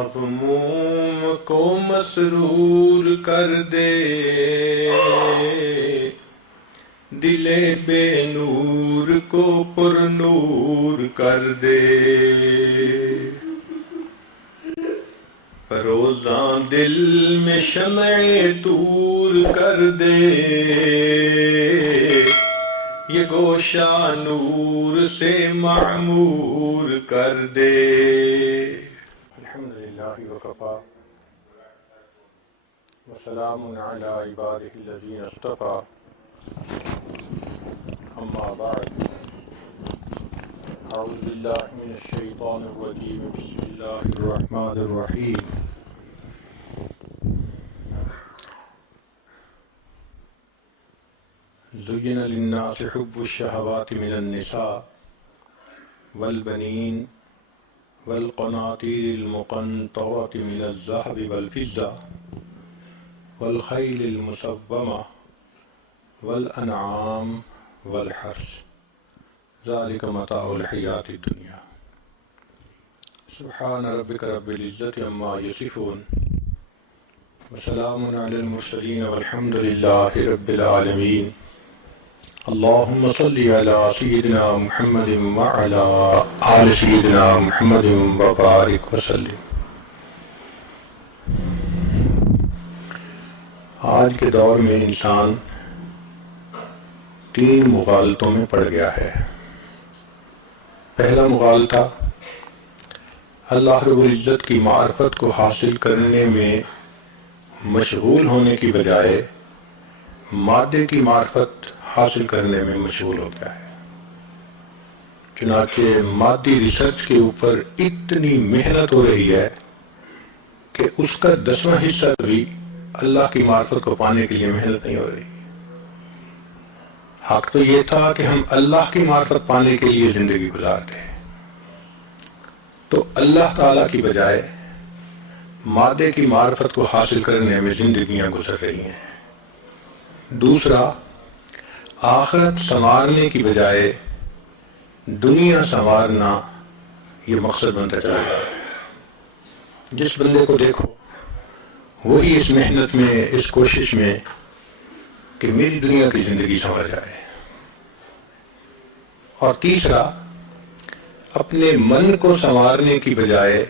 مغموم کو مسرور کر دے، دل بے نور کو پر نور کر دے، فروزاں دل میں شمع طور کر دے، یہ گوشہ نور سے معمور کر دے۔ الحمدللہ وکفیٰ وسلام علی عبادہ الذین اصطفیٰ، اما بعد، اعوذ باللہ من الشیطان الرجیم، بسم اللہ الرحمن الرحیم۔ زین للناس حب الشہوات من النساء والبنین والقناطیر المقنطرة من الذهب والفضة والخیل المسومة والانعام والحرث ذلك متاع الحیاة الدنیا۔ سبحان ربک رب العزة عما یصفون وسلام علی المرسلین والحمد للہ رب العالمین۔ اللہم صلی علی سیدنا محمد وعلی آل سیدنا محمد وبارک وسلم۔ آج کے دور میں انسان تین مغالطوں میں پڑ گیا ہے۔ پہلا مغالطہ اللہ رب العزت کی معرفت کو حاصل کرنے میں مشغول ہونے کی بجائے مادے کی معرفت حاصل کرنے میں مشغول ہو گیا ہے۔ چنانچہ مادی ریسرچ کے اوپر اتنی محنت ہو رہی ہے کہ اس کا 10واں حصہ بھی اللہ کی معرفت کو پانے کے لیے محنت نہیں ہو رہی۔ حق تو یہ تھا کہ ہم اللہ کی معرفت پانے کے لیے زندگی گزارتے ہیں، تو اللہ تعالیٰ کی بجائے مادے کی معرفت کو حاصل کرنے میں زندگیاں گزر رہی ہیں۔ دوسرا، آخرت سنوارنے کی بجائے دنیا سنوارنا یہ مقصد بنتا چلا رہا ہے۔ جس بندے کو دیکھو وہی اس محنت میں، اس کوشش میں کہ میری دنیا کی زندگی سنور جائے۔ اور تیسرا، اپنے من کو سنوارنے کی بجائے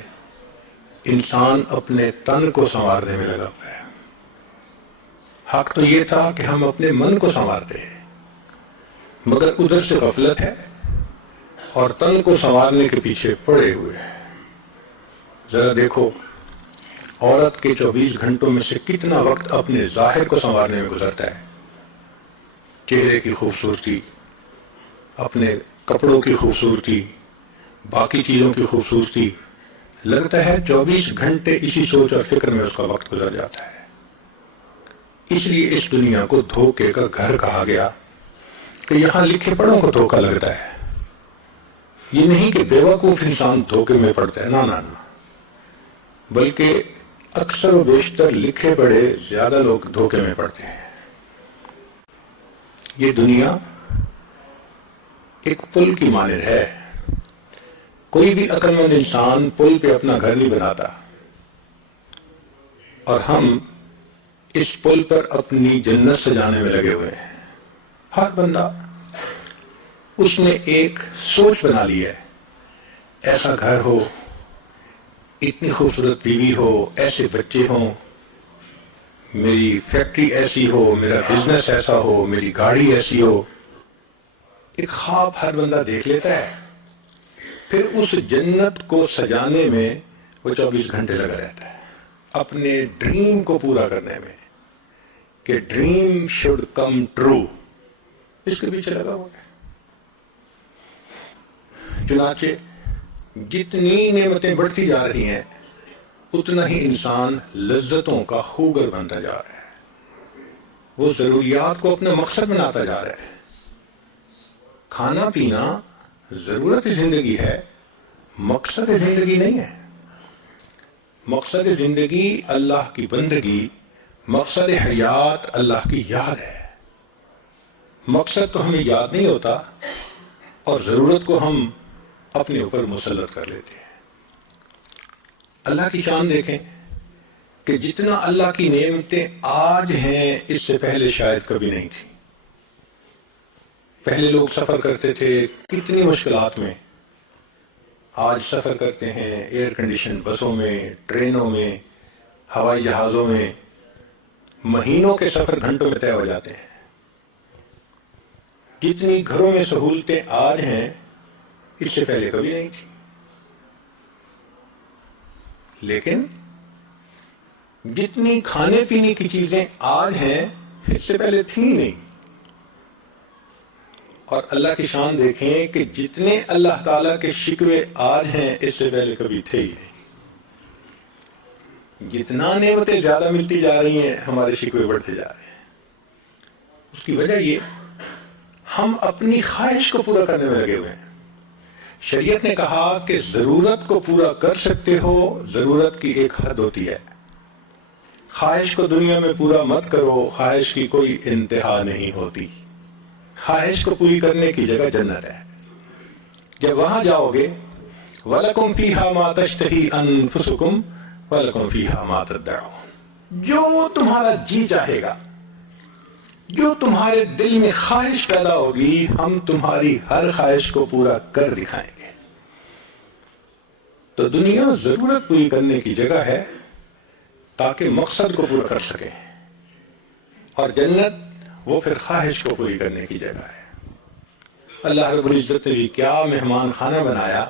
انسان اپنے تن کو سنوارنے میں لگا ہوا ہے۔ حق تو یہ تھا کہ ہم اپنے من کو سنوارتے ہیں، مگر ادھر سے غفلت ہے اور تن کو سنوارنے کے پیچھے پڑے ہوئے ہیں۔ ذرا دیکھو، عورت کے 24 گھنٹوں میں سے کتنا وقت اپنے ظاہر کو سنوارنے میں گزرتا ہے۔ چہرے کی خوبصورتی، اپنے کپڑوں کی خوبصورتی، باقی چیزوں کی خوبصورتی، لگتا ہے 24 گھنٹے اسی سوچ اور فکر میں اس کا وقت گزر جاتا ہے۔ اس لیے اس دنیا کو دھوکے کا گھر کہا گیا کہ یہاں لکھے پڑھوں کو دھوکا لگتا ہے۔ یہ نہیں کہ بے وقوف انسان دھوکے میں پڑتا ہے، نہ، بلکہ اکثر و بیشتر لکھے پڑھے زیادہ لوگ دھوکے میں پڑتے ہیں۔ یہ دنیا ایک پل کی مانند ہے۔ کوئی بھی عقل مند انسان پل پہ اپنا گھر نہیں بناتا، اور ہم اس پل پر اپنی جنت سجانے میں لگے ہوئے ہیں۔ ہر بندہ اس نے ایک سوچ بنا لی ہے، ایسا گھر ہو، اتنی خوبصورت بیوی ہو، ایسے بچے ہوں، میری فیکٹری ایسی ہو، میرا بزنس ایسا ہو، میری گاڑی ایسی ہو۔ ایک خواب ہر بندہ دیکھ لیتا ہے، پھر اس جنت کو سجانے میں وہ 24 گھنٹے لگا رہتا ہے، اپنے ڈریم کو پورا کرنے میں، کہ ڈریم شوڈ کم ٹرو، اس کے پیچھے لگا ہوا ہے۔ چنانچہ جتنی نعمتیں بڑھتی جا رہی ہیں اتنا ہی انسان لذتوں کا خوگر بنتا جا رہا ہے، وہ ضروریات کو اپنا مقصد بناتا جا رہا ہے۔ کھانا پینا ضرورت زندگی ہے، مقصد زندگی نہیں ہے۔ مقصد زندگی اللہ کی بندگی، مقصد حیات اللہ کی یاد ہے۔ مقصد تو ہمیں یاد نہیں ہوتا اور ضرورت کو ہم اپنے اوپر مسلط کر لیتے ہیں۔ اللہ کی شان دیکھیں کہ جتنا اللہ کی نعمتیں آج ہیں اس سے پہلے شاید کبھی نہیں تھی. پہلے لوگ سفر کرتے تھے کتنی مشکلات میں، آج سفر کرتے ہیں ایئر کنڈیشن بسوں میں، ٹرینوں میں، ہوائی جہازوں میں، مہینوں کے سفر گھنٹوں میں طے ہو جاتے ہیں. جتنی گھروں میں سہولتیں آج ہیں اس سے پہلے کبھی نہیں تھی. لیکن جتنی کھانے پینے کی چیزیں آج ہیں اس سے پہلے تھیں نہیں. اور اللہ کی شان دیکھیں کہ جتنے اللہ تعالیٰ کے شکوے آج ہیں اس سے پہلے کبھی تھے ہی نہیں. جتنا نعمتیں زیادہ ملتی جا رہی ہیں ہمارے شکوے بڑھتے جا رہے ہیں. اس کی وجہ یہ ہم اپنی خواہش کو پورا کرنے میں لگے ہوئے ہیں. شریعت نے کہا کہ ضرورت کو پورا کر سکتے ہو، ضرورت کی ایک حد ہوتی ہے. خواہش کو دنیا میں پورا مت کرو، خواہش کی کوئی انتہا نہیں ہوتی. خواہش کو پوری کرنے کی جگہ جنت ہے. جب وہاں جاؤ گے وَلَكُمْ فِيهَا مَا تَشْتَهِي أَنفُسُكُمْ وَلَكُمْ فِيهَا مَا تَدَّعُونَ، جو تمہارا جی چاہے گا، جو تمہارے دل میں خواہش پیدا ہوگی، ہم تمہاری ہر خواہش کو پورا کر دکھائیں گے. تو دنیا ضرورت پوری کرنے کی جگہ ہے تاکہ مقصد کو پورا کر سکیں، اور جنت وہ پھر خواہش کو پوری کرنے کی جگہ ہے. اللہ رب العزت نے بھی کیا مہمان خانہ بنایا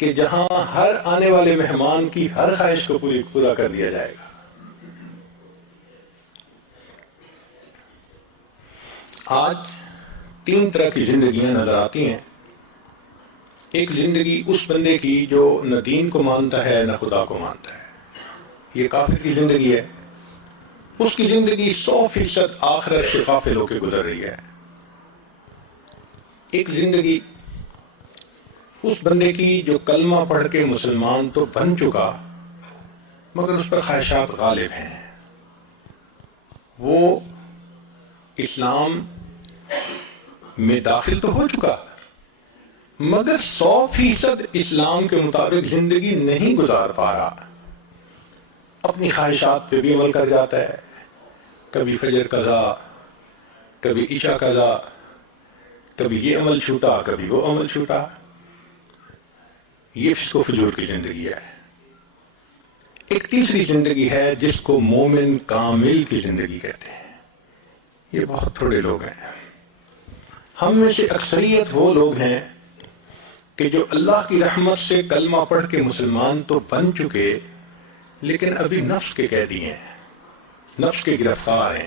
کہ جہاں ہر آنے والے مہمان کی ہر خواہش کو پورا کر دیا جائے گا. آج 3 طرح کی زندگیاں نظر آتی ہیں. ایک زندگی اس بندے کی جو نہ دین کو مانتا ہے نہ خدا کو مانتا ہے، یہ کافر کی زندگی ہے. اس کی زندگی 100% آخرت سے غافل ہو کے گزر رہی ہے. ایک زندگی اس بندے کی جو کلمہ پڑھ کے مسلمان تو بن چکا مگر اس پر خواہشات غالب ہیں. وہ اسلام میں داخل تو ہو چکا مگر 100% اسلام کے مطابق زندگی نہیں گزار پا رہا. اپنی خواہشات پہ بھی عمل کر جاتا ہے، کبھی فجر قضا، کبھی عشاء قضا، کبھی یہ عمل چھوٹا کبھی وہ عمل چھوٹا. یہ فسق و فجور کی زندگی ہے. ایک تیسری زندگی ہے جس کو مومن کامل کی زندگی کہتے ہیں. یہ بہت تھوڑے لوگ ہیں. ہم میں سے اکثریت وہ لوگ ہیں کہ جو اللہ کی رحمت سے کلمہ پڑھ کے مسلمان تو بن چکے لیکن ابھی نفس کے قیدی ہیں، نفس کے گرفتار ہیں.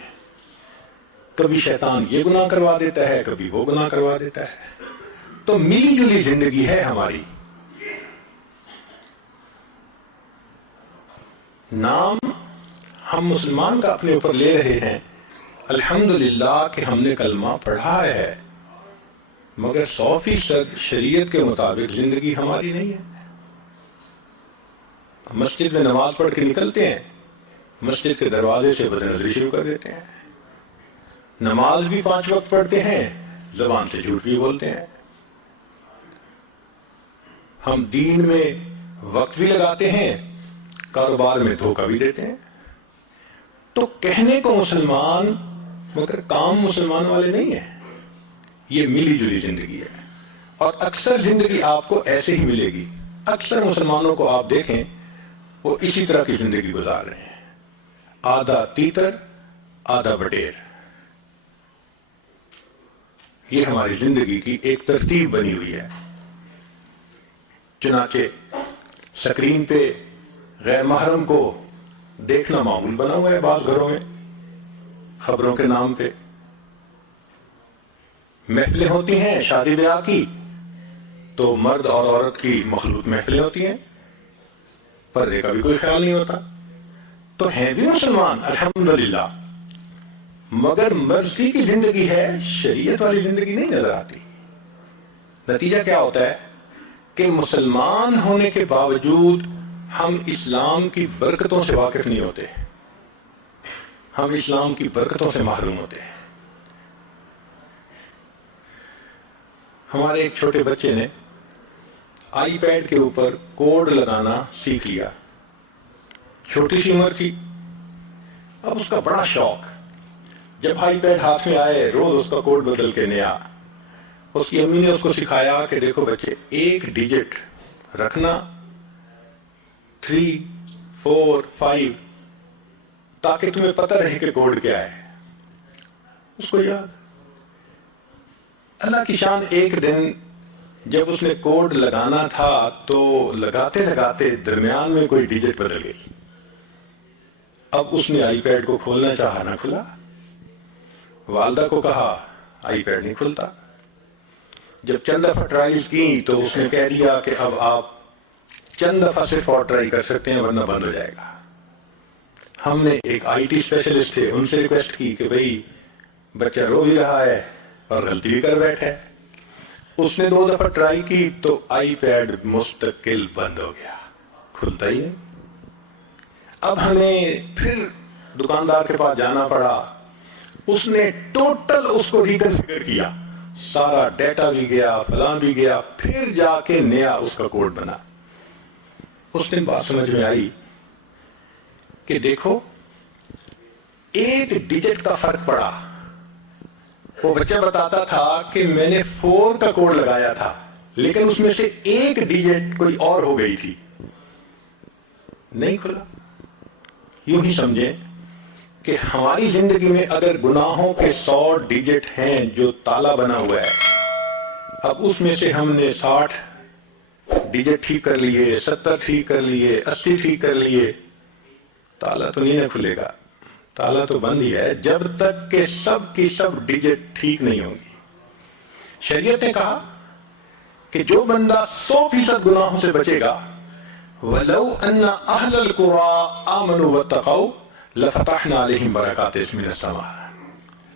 کبھی شیطان یہ گناہ کروا دیتا ہے، کبھی وہ گناہ کروا دیتا ہے. تو ملی جلی زندگی ہے ہماری. نام ہم مسلمان کا اپنے اوپر لے رہے ہیں، الحمدللہ کہ ہم نے کلمہ پڑھا ہے، مگر 100% شریعت کے مطابق زندگی ہماری نہیں ہے. مسجد میں نماز پڑھ کے نکلتے ہیں، مسجد کے دروازے سے بد نظری شروع کر دیتے ہیں. نماز بھی 5 وقت پڑھتے ہیں، زبان سے جھوٹ بھی بولتے ہیں. ہم دین میں وقت بھی لگاتے ہیں، کاروبار میں دھوکہ بھی دیتے ہیں. تو کہنے کو مسلمان مگر کام مسلمان والے نہیں ہیں. یہ ملی جلی زندگی ہے. اور اکثر زندگی آپ کو ایسے ہی ملے گی. اکثر مسلمانوں کو آپ دیکھیں وہ اسی طرح کی زندگی گزار رہے ہیں، آدھا تیتر آدھا بٹیر. یہ ہماری زندگی کی ایک ترتیب بنی ہوئی ہے. چنانچہ سکرین پہ غیر محرم کو دیکھنا معمول بنا ہوا ہے بعض گھروں میں، خبروں کے نام پہ. محفلیں ہوتی ہیں شادی بیاہ کی تو مرد اور عورت کی مخلوط محفلیں ہوتی ہیں، پردے کا بھی کوئی خیال نہیں ہوتا. تو ہیں بھی مسلمان الحمدللہ، مگر مرضی کی زندگی ہے، شریعت والی زندگی نہیں نظر آتی. نتیجہ کیا ہوتا ہے کہ مسلمان ہونے کے باوجود ہم اسلام کی برکتوں سے واقف نہیں ہوتے، ہم اسلام کی برکتوں سے محروم ہوتے ہیں. ہمارے ایک چھوٹے بچے نے آئی پیڈ کے اوپر کوڈ لگانا سیکھ لیا. چھوٹی سی عمر تھی. اب اس کا بڑا شوق. جب آئی پیڈ ہاتھ میں آئے روز اس کا کوڈ بدل کے نیا. اس کی امی نے اس کو سکھایا کہ دیکھو بچے ایک ڈیجٹ رکھنا 3 4 5 تاکہ تمہیں پتہ رہے کہ کوڈ کیا ہے. اس کو یاد. اللہ کی شان ایک دن جب اس نے کوڈ لگانا تھا تو لگاتے لگاتے درمیان میں کوئی ڈیجٹ بدل گئی. اب اس نے آئی پیڈ کو کھولنا چاہا نہ کھلا. والدہ کو کہا آئی پیڈ نہیں کھلتا. جب چند دفعہ ٹرائیز کی تو اس نے کہہ دیا کہ اب آپ چند دفعہ صرف اور ٹرائی کر سکتے ہیں ورنہ بند ہو جائے گا. ہم نے ایک آئی ٹی اسپیشلسٹ تھے ان سے ریکویسٹ کی کہ بھئی بچہ رو بھی رہا ہے اور غلطی بھی کر بیٹھا ہے. اس نے 2 دفعہ ٹرائی کی تو آئی پیڈ مستقل بند ہو گیا, کھلتا ہی نہیں. اب ہمیں پھر دکاندار کے پاس جانا پڑا. اس نے ٹوٹل اس کو ریکنفیگر کیا, سارا ڈیٹا بھی گیا فلاں بھی گیا, پھر جا کے نیا اس کا کوڈ بنا. اس دن بات سمجھ میں آئی کہ دیکھو ایک ڈیجٹ کا فرق پڑا. وہ بچہ بتاتا تھا کہ میں نے 4 کا کوڈ لگایا تھا لیکن اس میں سے ایک ڈیجٹ کوئی اور ہو گئی تھی, نہیں کھلا. یوں ہی سمجھیں کہ ہماری زندگی میں اگر گناہوں کے 100 ڈیجٹ ہیں جو تالا بنا ہوا ہے, اب اس میں سے ہم نے 60 ڈیجٹ ٹھیک کر لیے, 70 ٹھیک کر لیے, 80 ٹھیک کر لیے, تالا تو نہیں کھلے گا. تالا تو بند ہی ہے جب تک کہ سب کی سب ڈیجٹ ٹھیک نہیں ہوں گی. شریعت نے کہا کہ جو بندہ 100% گناہوں سے بچے گا, وَلَوْ أَنَّ أَهْلَ الْقُرَىٰ آمَنُوا وَاتَّقَوْا لَفَتَحْنَا عَلَيْهِمْ بَرَكَاتٍ مِّنَ السَّمَاءِ.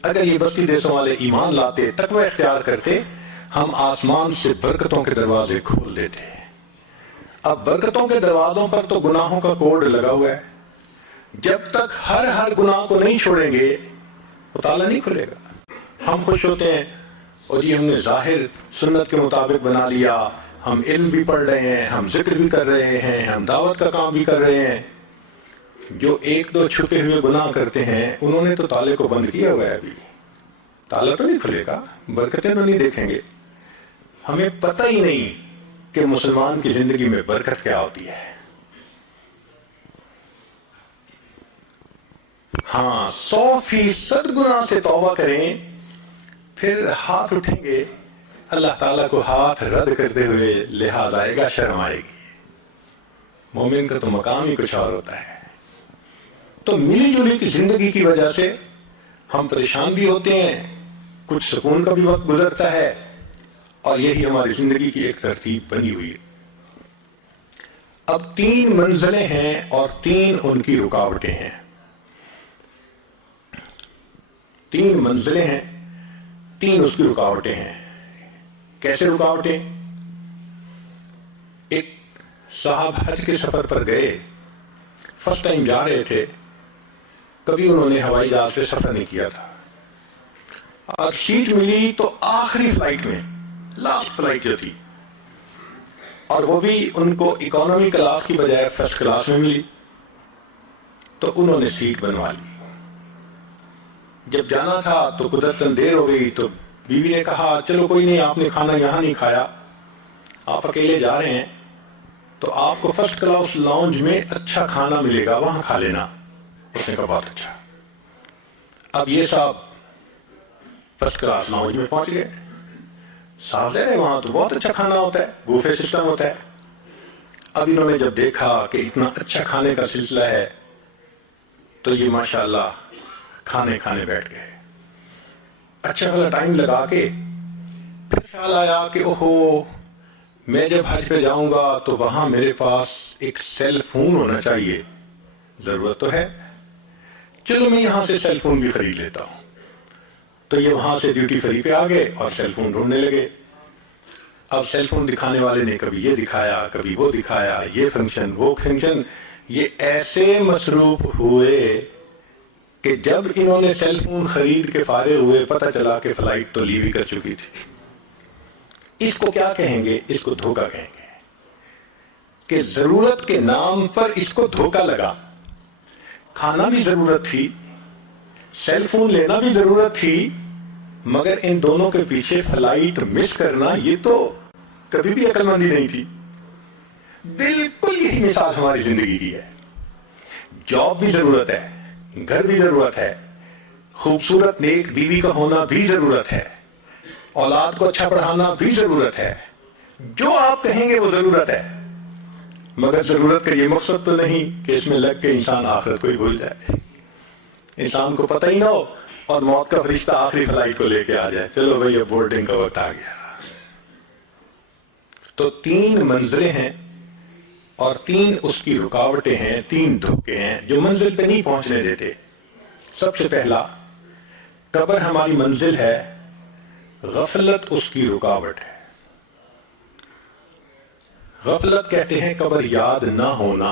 اگر یہ بستی دیسوں والے ایمان لاتے, تقوی اختیار کرتے, ہم آسمان سے برکتوں کے دروازے کھول دیتے. اب برکتوں کے دروازوں پر تو گناہوں کا کوڈ لگا ہوا ہے. جب تک ہر گناہ کو نہیں چھوڑیں گے وہ تالا نہیں کھلے گا. ہم خوش ہوتے ہیں اور یہ ہم نے ظاہر سنت کے مطابق بنا لیا, ہم علم بھی پڑھ رہے ہیں, ہم ذکر بھی کر رہے ہیں, ہم دعوت کا کام بھی کر رہے ہیں. جو 1-2 چھپے ہوئے گناہ کرتے ہیں انہوں نے تو تالے کو بند کیا ہوا ہے. ابھی تالا تو نہیں کھلے گا, برکتیں تو نہیں دیکھیں گے. ہمیں پتہ ہی نہیں کہ مسلمان کی زندگی میں برکت کیا ہوتی ہے. ہاں 100% گناہ سے توبہ کریں, پھر ہاتھ اٹھیں گے, اللہ تعالیٰ کو ہاتھ رد کرتے ہوئے لحاظ آئے گا, شرم آئے گی. مومن کا تو مقام ہی کچھ اور ہوتا ہے. تو ملی جلی کی زندگی کی وجہ سے ہم پریشان بھی ہوتے ہیں, کچھ سکون کا بھی وقت گزرتا ہے, اور یہی ہماری زندگی کی ایک ترتیب بنی ہوئی ہے. اب 3 منزلیں ہیں اور 3 ان کی رکاوٹیں ہیں. 3 منزلیں ہیں, 3 اس کی رکاوٹیں ہیں. کیسے رکاوٹیں؟ ایک صاحب حج کے سفر پر گئے, فرسٹ ٹائم جا رہے تھے, کبھی انہوں نے ہوائی جہاز پہ سفر نہیں کیا تھا, اور سیٹ ملی تو آخری فلائٹ میں, لاسٹ فلائٹ جو تھی, اور وہ بھی ان کو اکانومی کلاس کی بجائے فرسٹ کلاس میں ملی, تو انہوں نے سیٹ بنوا لی. جب جانا تھا تو قدرتاً دیر ہو گئی, تو بیوی نے کہا چلو کوئی نہیں, آپ نے کھانا یہاں نہیں کھایا, آپ اکیلے جا رہے ہیں, تو آپ کو فرسٹ کلاس لاؤنج میں اچھا کھانا ملے گا, وہاں کھا لینا. اس نے کہا بہت اچھا. اب یہ صاحب فرسٹ کلاس لاؤنج میں پہنچ گئے. صاحب دے رہے وہاں تو بہت اچھا کھانا ہوتا ہے, بوفے سسٹم ہوتا ہے. اب انہوں نے جب دیکھا کہ اتنا اچھا کھانے کا سلسلہ ہے تو یہ ماشاءاللہ کھانے بیٹھ گئے. اچھا والا ٹائم لگا کے پھر خیال آیا کہ اوہو, میں جب حج پہ جاؤں گا تو وہاں میرے پاس ایک سیل فون ہونا چاہیے, ضرورت تو ہے, چلو میں یہاں سے سیل فون بھی خرید لیتا ہوں. تو یہ وہاں سے ڈیوٹی فری پہ آ گئے اور سیل فون ڈھونڈنے لگے. اب سیل فون دکھانے والے نے کبھی یہ دکھایا, کبھی وہ دکھایا, یہ فنکشن وہ فنکشن. یہ ایسے مصروف ہوئے کہ جب انہوں نے سیل فون خرید کے فارغ ہوئے, پتہ چلا کہ فلائٹ تو لیو ہی کر چکی تھی. اس کو کیا کہیں گے؟ اس کو دھوکہ کہیں گے. کہ ضرورت کے نام پر اس کو دھوکہ لگا. کھانا بھی ضرورت تھی, سیل فون لینا بھی ضرورت تھی, مگر ان دونوں کے پیچھے فلائٹ مس کرنا یہ تو کبھی بھی عقل مندی نہیں تھی. بالکل یہی مثال ہماری زندگی کی ہے. جاب بھی ضرورت ہے, گھر بھی ضرورت ہے, خوبصورت نیک بیوی کا ہونا بھی ضرورت ہے, اولاد کو اچھا پڑھانا بھی ضرورت ہے. جو آپ کہیں گے وہ ضرورت ہے, مگر ضرورت کا یہ مقصد تو نہیں کہ اس میں لگ کے انسان آخرت کو ہی بھول جائے, انسان کو پتہ ہی نہ ہو اور موت کا فرشتہ آخری فلائٹ کو لے کے آ جائے, چلو بھئی اب بورڈنگ کا وقت آ گیا. تو 3 منزلیں ہیں اور 3 اس کی رکاوٹیں ہیں, 3 دھوکے ہیں جو منزل پہ نہیں پہنچنے دیتے. سب سے پہلا, قبر ہماری منزل ہے, غفلت اس کی رکاوٹ ہے. غفلت کہتے ہیں قبر یاد نہ ہونا.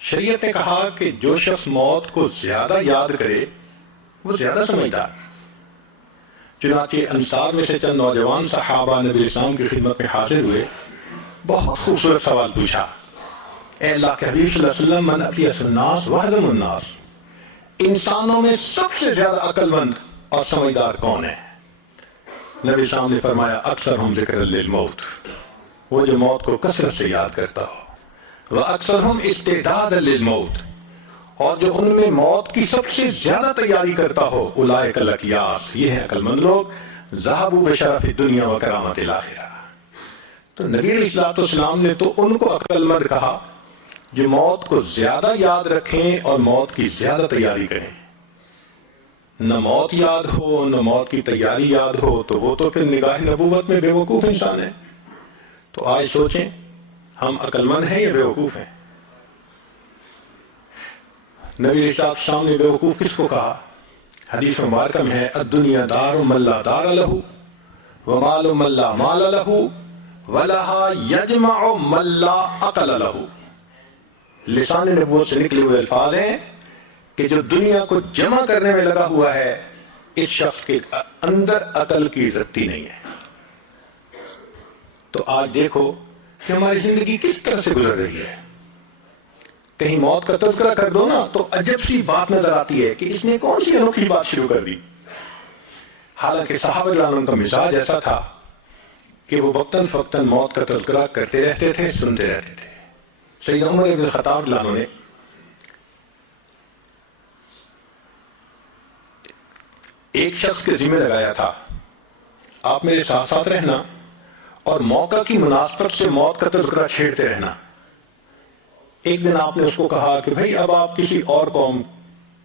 شریعت نے کہا کہ جو شخص موت کو زیادہ یاد کرے وہ زیادہ سمجھدار. چنانچہ انصار میں سے چند نوجوان صحابہ نبی اسلام کی خدمت میں حاضر ہوئے, بہت خوبصورت سوال پوچھا, اے اللہ کے حبیب صلی اللہ علیہ وسلم, من اطیس الناس واحدم الناس, انسانوں میں سب سے زیادہ عقل مند اور سمجھدار کون ہے؟ نبی اسلام نے فرمایا, اکثرہم ذکر للموت, وہ جو موت کو کثرت سے یاد کرتا ہو. وَأَكْثَرْهُمْ اسْتِعْدَادًا لِلْمَوْتِ, اور جو ان میں موت کی سب سے زیادہ تیاری کرتا ہو. اولئک الاکیاس, یہ ہیں عقل مند لوگ. ذهبوا بشرف الدنیا وکرامت الآخرہ. تو نبی علیہ السلام نے تو ان کو عقل مند کہا جو موت کو زیادہ یاد رکھیں اور موت کی زیادہ تیاری کریں. نہ موت یاد ہو نہ موت کی تیاری یاد ہو تو وہ تو پھر نگاہ نبوت میں بے وقوف انسان ہے. تو آج سوچیں, ہم عقل مند ہیں یا بے وقوف ہیں؟ نبی علیہ السلام نے بے وقوف کس کو کہا؟ حدیث مبارکہ میں ہے, الدنیا دار من لا دار لہ ومال من لا مال لہ ولہا یجمع من لا عقل لہ. لسان نبوت سے نکلے ہوئے الفاظ ہیں کہ جو دنیا کو جمع کرنے میں لگا ہوا ہے, اس شخص کے اندر عقل کی رتی نہیں ہے. تو آج دیکھو کہ ہماری زندگی کس طرح سے گزر رہی ہے. کہیں موت کا تذکرہ کر دو نا تو عجب سی بات نظر آتی ہے کہ اس نے کون سی انوکھی بات شروع کر دی. حالانکہ صحابہ کرام کا مزاج ایسا تھا کہ وہ وقتاً فوقتاً موت کا تذکرہ کرتے رہتے تھے, سنتے رہتے تھے. سیدنا عمر بن الخطاب رضی اللہ عنہ نے ایک شخص کے ذمہ لگایا تھا, آپ میرے ساتھ ساتھ رہنا اور موقع کی مناسبت سے موت کا تذکرہ چھیڑتے رہنا. ایک دن آپ نے اس کو کہا کہ بھئی اب آپ کسی اور قوم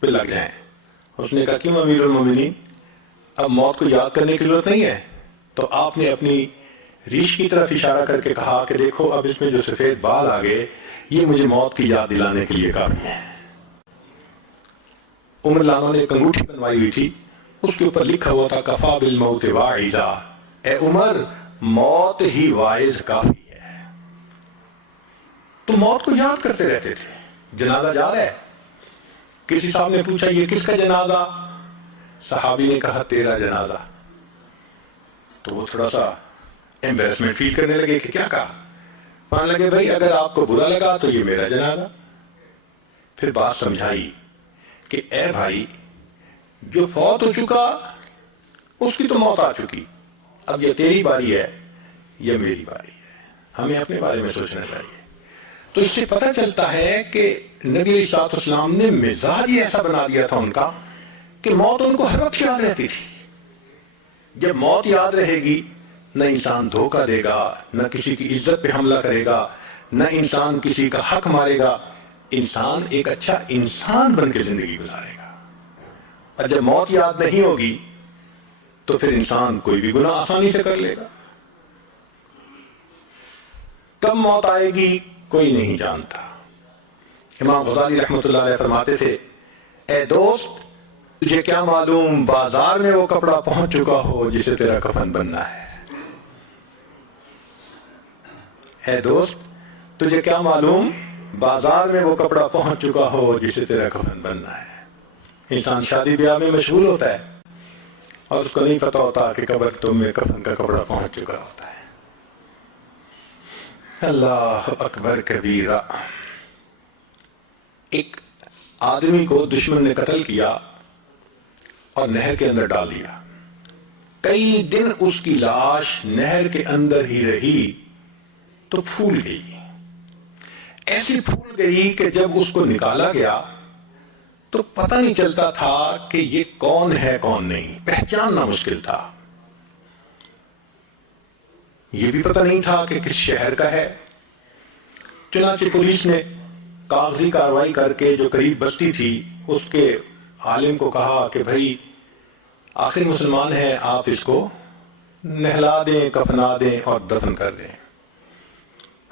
پہ لگ جائیں. اس نے کہا, کیوں امیر المومنین, اب موت کو یاد کرنے کی ضرورت نہیں ہے؟ تو آپ نے اپنی ریش کی طرف اشارہ کر کے کہا کہ دیکھو اب اس میں جو سفید بال آ گئے یہ مجھے موت کی یاد دلانے کے لیے کافی ہے. عمر لانا نے ایک انگوٹھی بنوائی ہوئی تھی, اس کے اوپر لکھا ہوا تھا کفا بالموت واعظا, اے عمر موت ہی واعظ کافی ہے. تو موت کو یاد کرتے رہتے تھے. جنازہ جا رہا ہے, کسی صاحب نے پوچھا یہ کس کا جنازہ؟ صحابی نے کہا تیرا جنازہ. تو وہ تھوڑا سا ایمبیرسمنٹ فیل کرنے لگے کہ کیا کہا. کہنے لگے بھائی اگر آپ کو برا لگا تو یہ میرا جنازہ. پھر بات سمجھائی کہ اے بھائی جو فوت ہو چکا اس کی تو موت آ چکی, اب یہ تیری باری ہے یا میری باری ہے, ہمیں اپنے بارے میں سوچنا چاہیے. تو اس سے پتہ چلتا ہے کہ نبی علیہ السلام نے مزاج ہی ایسا بنا دیا تھا ان کا کہ موت ان کو ہر وقت یاد رہتی تھی. جب موت یاد رہے گی نہ انسان دھوکہ دے گا, نہ کسی کی عزت پہ حملہ کرے گا, نہ انسان کسی کا حق مارے گا. انسان ایک اچھا انسان بن کے زندگی گزارے گا. اور جب موت یاد نہیں ہوگی تو پھر انسان کوئی بھی گناہ آسانی سے کر لے گا. کب موت آئے گی کوئی نہیں جانتا. امام غزالی رحمۃ اللہ علیہ فرماتے تھے, اے دوست تجھے کیا معلوم بازار میں وہ کپڑا پہنچ چکا ہو جسے تیرا کفن بننا ہے. اے دوست تجھے کیا معلوم بازار میں وہ کپڑا پہنچ چکا ہو جسے تیرا کفن بننا ہے. انسان شادی بیاہ میں مشغول ہوتا ہے اور اس کو نہیں پتا ہوتا کہ قبر تم میں کفن کا کپڑا پہنچ چکا ہوتا ہے. اللہ اکبر کبیرہ. ایک آدمی کو دشمن نے قتل کیا اور نہر کے اندر ڈال دیا. کئی دن اس کی لاش نہر کے اندر ہی رہی تو پھول گئی. ایسی پھول گئی کہ جب اس کو نکالا گیا تو پتہ نہیں چلتا تھا کہ یہ کون ہے کون نہیں. پہچاننا مشکل تھا. یہ بھی پتہ نہیں تھا کہ کس شہر کا ہے. چنانچہ پولیس نے کاغذی کارروائی کر کے جو قریب بستی تھی اس کے عالم کو کہا کہ بھائی آخر مسلمان ہے، آپ اس کو نہلا دیں، کفنا دیں اور دفن کر دیں،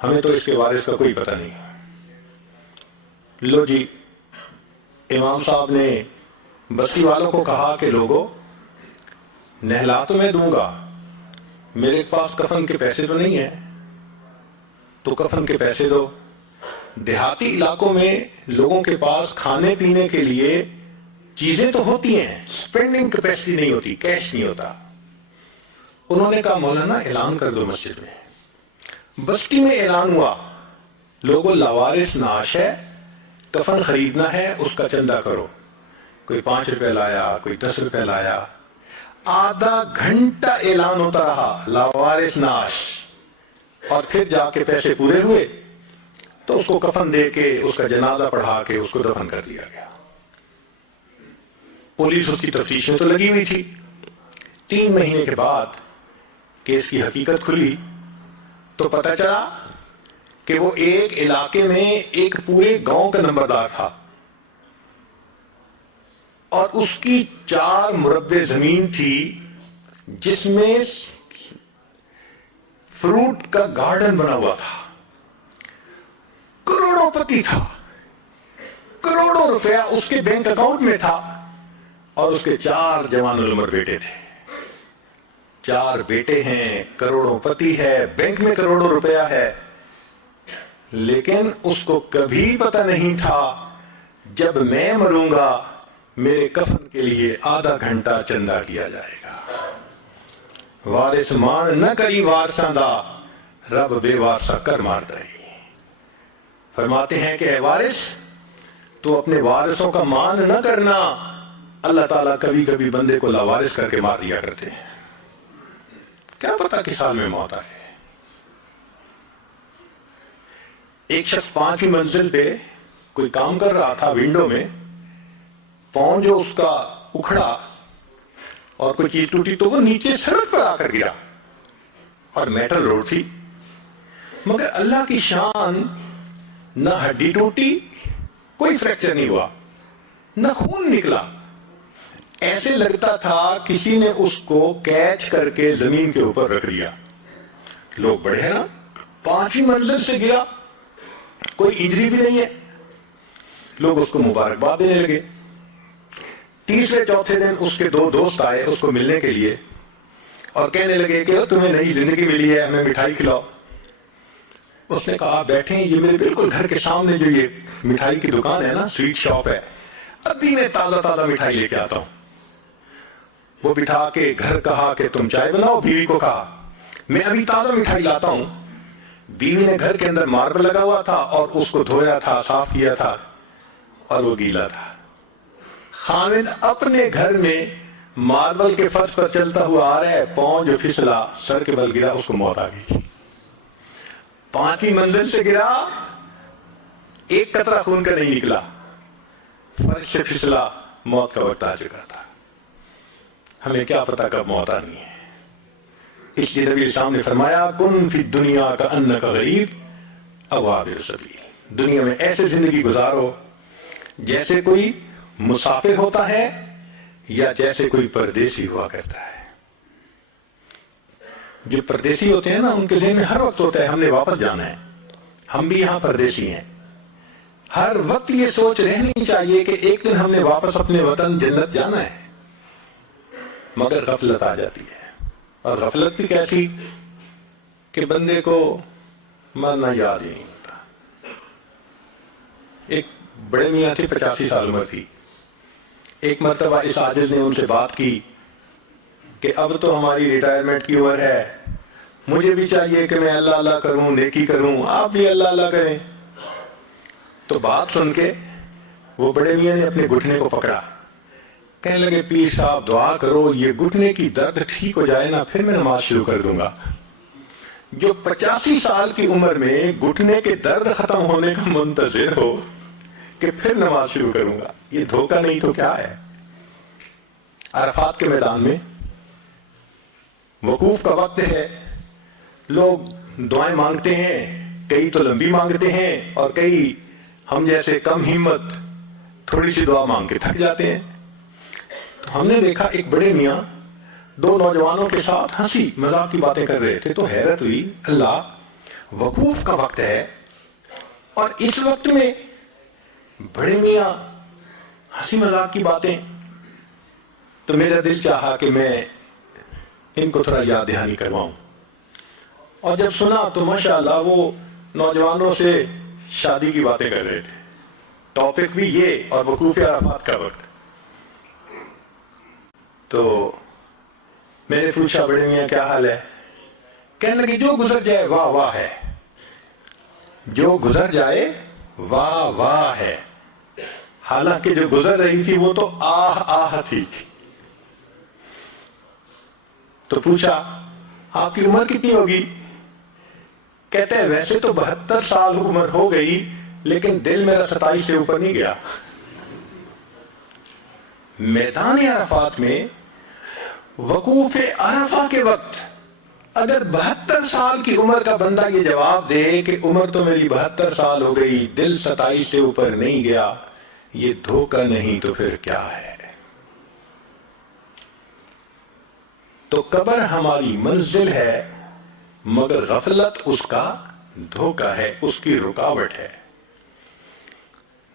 ہمیں تو اس کے وارث کا کوئی پتہ نہیں. لو جی، امام صاحب نے بستی والوں کو کہا کہ لوگوں، نہلا تو میں دوں گا، میرے پاس کفن کے پیسے تو نہیں ہیں، تو کفن کے پیسے دو. دیہاتی علاقوں میں لوگوں کے پاس کھانے پینے کے لیے چیزیں تو ہوتی ہیں، سپینڈنگ کیپیسٹی نہیں ہوتی، کیش نہیں ہوتا. انہوں نے کہا مولانا اعلان کر دو مسجد میں. بستی میں اعلان ہوا، لوگوں لاوارث نعش ہے، کفن خریدنا ہے، اس کا چندہ کرو. کوئی 5 روپے لایا، کوئی 10 روپے لایا. آدھا گھنٹہ اعلان ہوتا رہا لاوارث نعش، اور پھر جا کے پیسے پورے ہوئے تو اس کو کفن دے کے اس کا جنازہ پڑھا کے اس کو دفن کر دیا گیا. پولیس اس کی تفتیش میں تو لگی ہوئی تھی. 3 مہینے کے بعد کیس کی حقیقت کھلی تو پتہ چلا کہ وہ ایک علاقے میں ایک پورے گاؤں کا نمبردار تھا اور اس کی 4 مربع زمین تھی جس میں فروٹ کا گارڈن بنا ہوا تھا. کروڑوں پتی تھا، کروڑوں روپیہ اس کے بینک اکاؤنٹ میں تھا، اور اس کے 4 جوان العمر بیٹے تھے. 4 بیٹے ہیں، کروڑوں پتی ہے، بینک میں کروڑوں روپیہ ہے. لیکن اس کو کبھی پتہ نہیں تھا جب میں مروں گا میرے کفن کے لیے آدھا گھنٹہ چندہ کیا جائے گا. وارث مان نہ کری وارثاں دا، رب بے وارثہ کر مار دائی. فرماتے ہیں کہ اے وارث، تو اپنے وارثوں کا مان نہ کرنا. اللہ تعالیٰ کبھی کبھی بندے کو لاوارث کر کے مار دیا کرتے ہیں. کیا پتا کس حال میں موت آئے. ایک شخص 5ویں منزل پہ کوئی کام کر رہا تھا، ونڈو میں پاؤں جو اس کا اکھڑا اور کوئی چیز ٹوٹی تو وہ نیچے سڑک پر آ کر گرا، اور میٹل روڈ تھی. مگر اللہ کی شان، نہ ہڈی ٹوٹی، کوئی فریکچر نہیں ہوا، نہ خون نکلا. ایسے لگتا تھا کسی نے اس کو کیچ کر کے زمین کے اوپر رکھ دیا. لوگ بڑے ہیں نا، 5ویں منزل سے گرا، کوئی انجری بھی نہیں ہے. لوگ اس کو مبارکباد دینے لگے. تیسرے چوتھے دن اس کے 2 دوست آئے اس کو ملنے کے لیے اور کہنے لگے کہ تمہیں نئی زندگی ملی ہے، ہمیں مٹھائی کھلاؤ. اس نے کہا بیٹھیں، یہ میرے بالکل گھر کے سامنے جو یہ مٹھائی کی دکان ہے نا، سویٹ شاپ ہے، ابھی میں تازہ تازہ مٹھائی لے کے آتا ہوں. وہ بٹھا کے گھر کہا کہ تم چائے بناؤ. بیوی کو کہا میں ابھی تازہ مٹھائی لاتا ہوں. بیوی نے گھر کے اندر ماربل لگا ہوا تھا اور اس کو دھویا تھا، صاف کیا تھا، اور وہ گیلا تھا. خامد اپنے گھر میں ماربل کے فرش پر چلتا ہوا آ رہا ہے، پاؤں جو پھسلا، سر کے بل گرا، اس کو موت آ گئی. 5ویں منزل سے گرا، ایک قطرہ خون کا نہیں نکلا، فرش سے پھسلا، موت کا وقت آ چکا تھا. ہمیں کیا پتا کب موت آنی ہے. اس لیے نبی اسلام نے فرمایا کن فی الدنیا کأنک غریب او عابر سبیل. دنیا میں ایسے زندگی گزارو جیسے کوئی مسافر ہوتا ہے یا جیسے کوئی پردیسی ہوا کرتا ہے. جو پردیسی ہوتے ہیں نا، ان کے ذہن میں ہر وقت ہوتا ہے ہم نے واپس جانا ہے. ہم بھی یہاں پردیسی ہیں. ہر وقت یہ سوچ رہنی چاہیے کہ ایک دن ہم نے واپس اپنے وطن جنت جانا ہے. مگر غفلت آ جاتی ہے، اور غفلت بھی کیسی کہ بندے کو مرنا یاد ہی نہیں ہوتا. ایک بڑے میاں تھے، 85 سال عمر تھی. ایک مرتبہ اس عاجز نے ان سے بات کی کہ اب تو ہماری ریٹائرمنٹ کی عمر ہے، مجھے بھی چاہیے کہ میں اللہ اللہ کروں، نیکی کروں، آپ بھی اللہ اللہ کریں۔ تو بات سن کے وہ بڑے میاں نے اپنے گھٹنے کو پکڑا، کہنے لگے پیر صاحب دعا کرو یہ گھٹنے کی درد ٹھیک ہو جائے نا، پھر میں نماز شروع کر دوں گا۔ جو 85 سال کی عمر میں گھٹنے کے درد ختم ہونے کا منتظر ہو کہ پھر نماز شروع کروں گا، یہ دھوکہ نہیں تو کیا ہے؟ عرفات کے میدان میں وقوف کا وقت ہے، لوگ دعائیں مانگتے ہیں، کئی تو لمبی مانگتے ہیں اور کئی ہم جیسے کم ہمت تھوڑی سی دعا مانگ کے تھک جاتے ہیں۔ تو ہم نے دیکھا ایک بڑے میاں دو نوجوانوں کے ساتھ ہنسی مذاق کی باتیں کر رہے تھے، تو حیرت ہوئی، اللہ وقوف کا وقت ہے اور اس وقت میں بڑے میاں ہنسی مذاق کی باتیں، تو میرا دل چاہا کہ میں ان کو تھوڑا یاد دہانی کرواؤں، اور جب سنا تو ماشاءاللہ وہ نوجوانوں سے شادی کی باتیں کر رہے تھے، ٹاپک بھی یہ اور وقوف عرفات کا وقت۔ تو میں نے پوچھا بڑے میاں کیا حال ہے؟ کہنے لگے جو گزر جائے واہ واہ ہے، جو گزر جائے واہ واہ ہے۔ حالانکہ جو گزر رہی تھی وہ تو آہ آہ تھی۔ تو پوچھا آپ کی عمر کتنی ہوگی؟ کہتے ہیں ویسے تو 72 سال عمر ہو گئی لیکن دل میرا 27 سے اوپر نہیں گیا۔ میدان عرفات میں وقوف عرفہ کے وقت اگر 72 سال کی عمر کا بندہ یہ جواب دے کہ عمر تو میری 72 سال ہو گئی، دل 27 سے اوپر نہیں گیا، یہ دھوکہ نہیں تو پھر کیا ہے؟ تو قبر ہماری منزل ہے مگر غفلت اس کا دھوکہ ہے، اس کی رکاوٹ ہے۔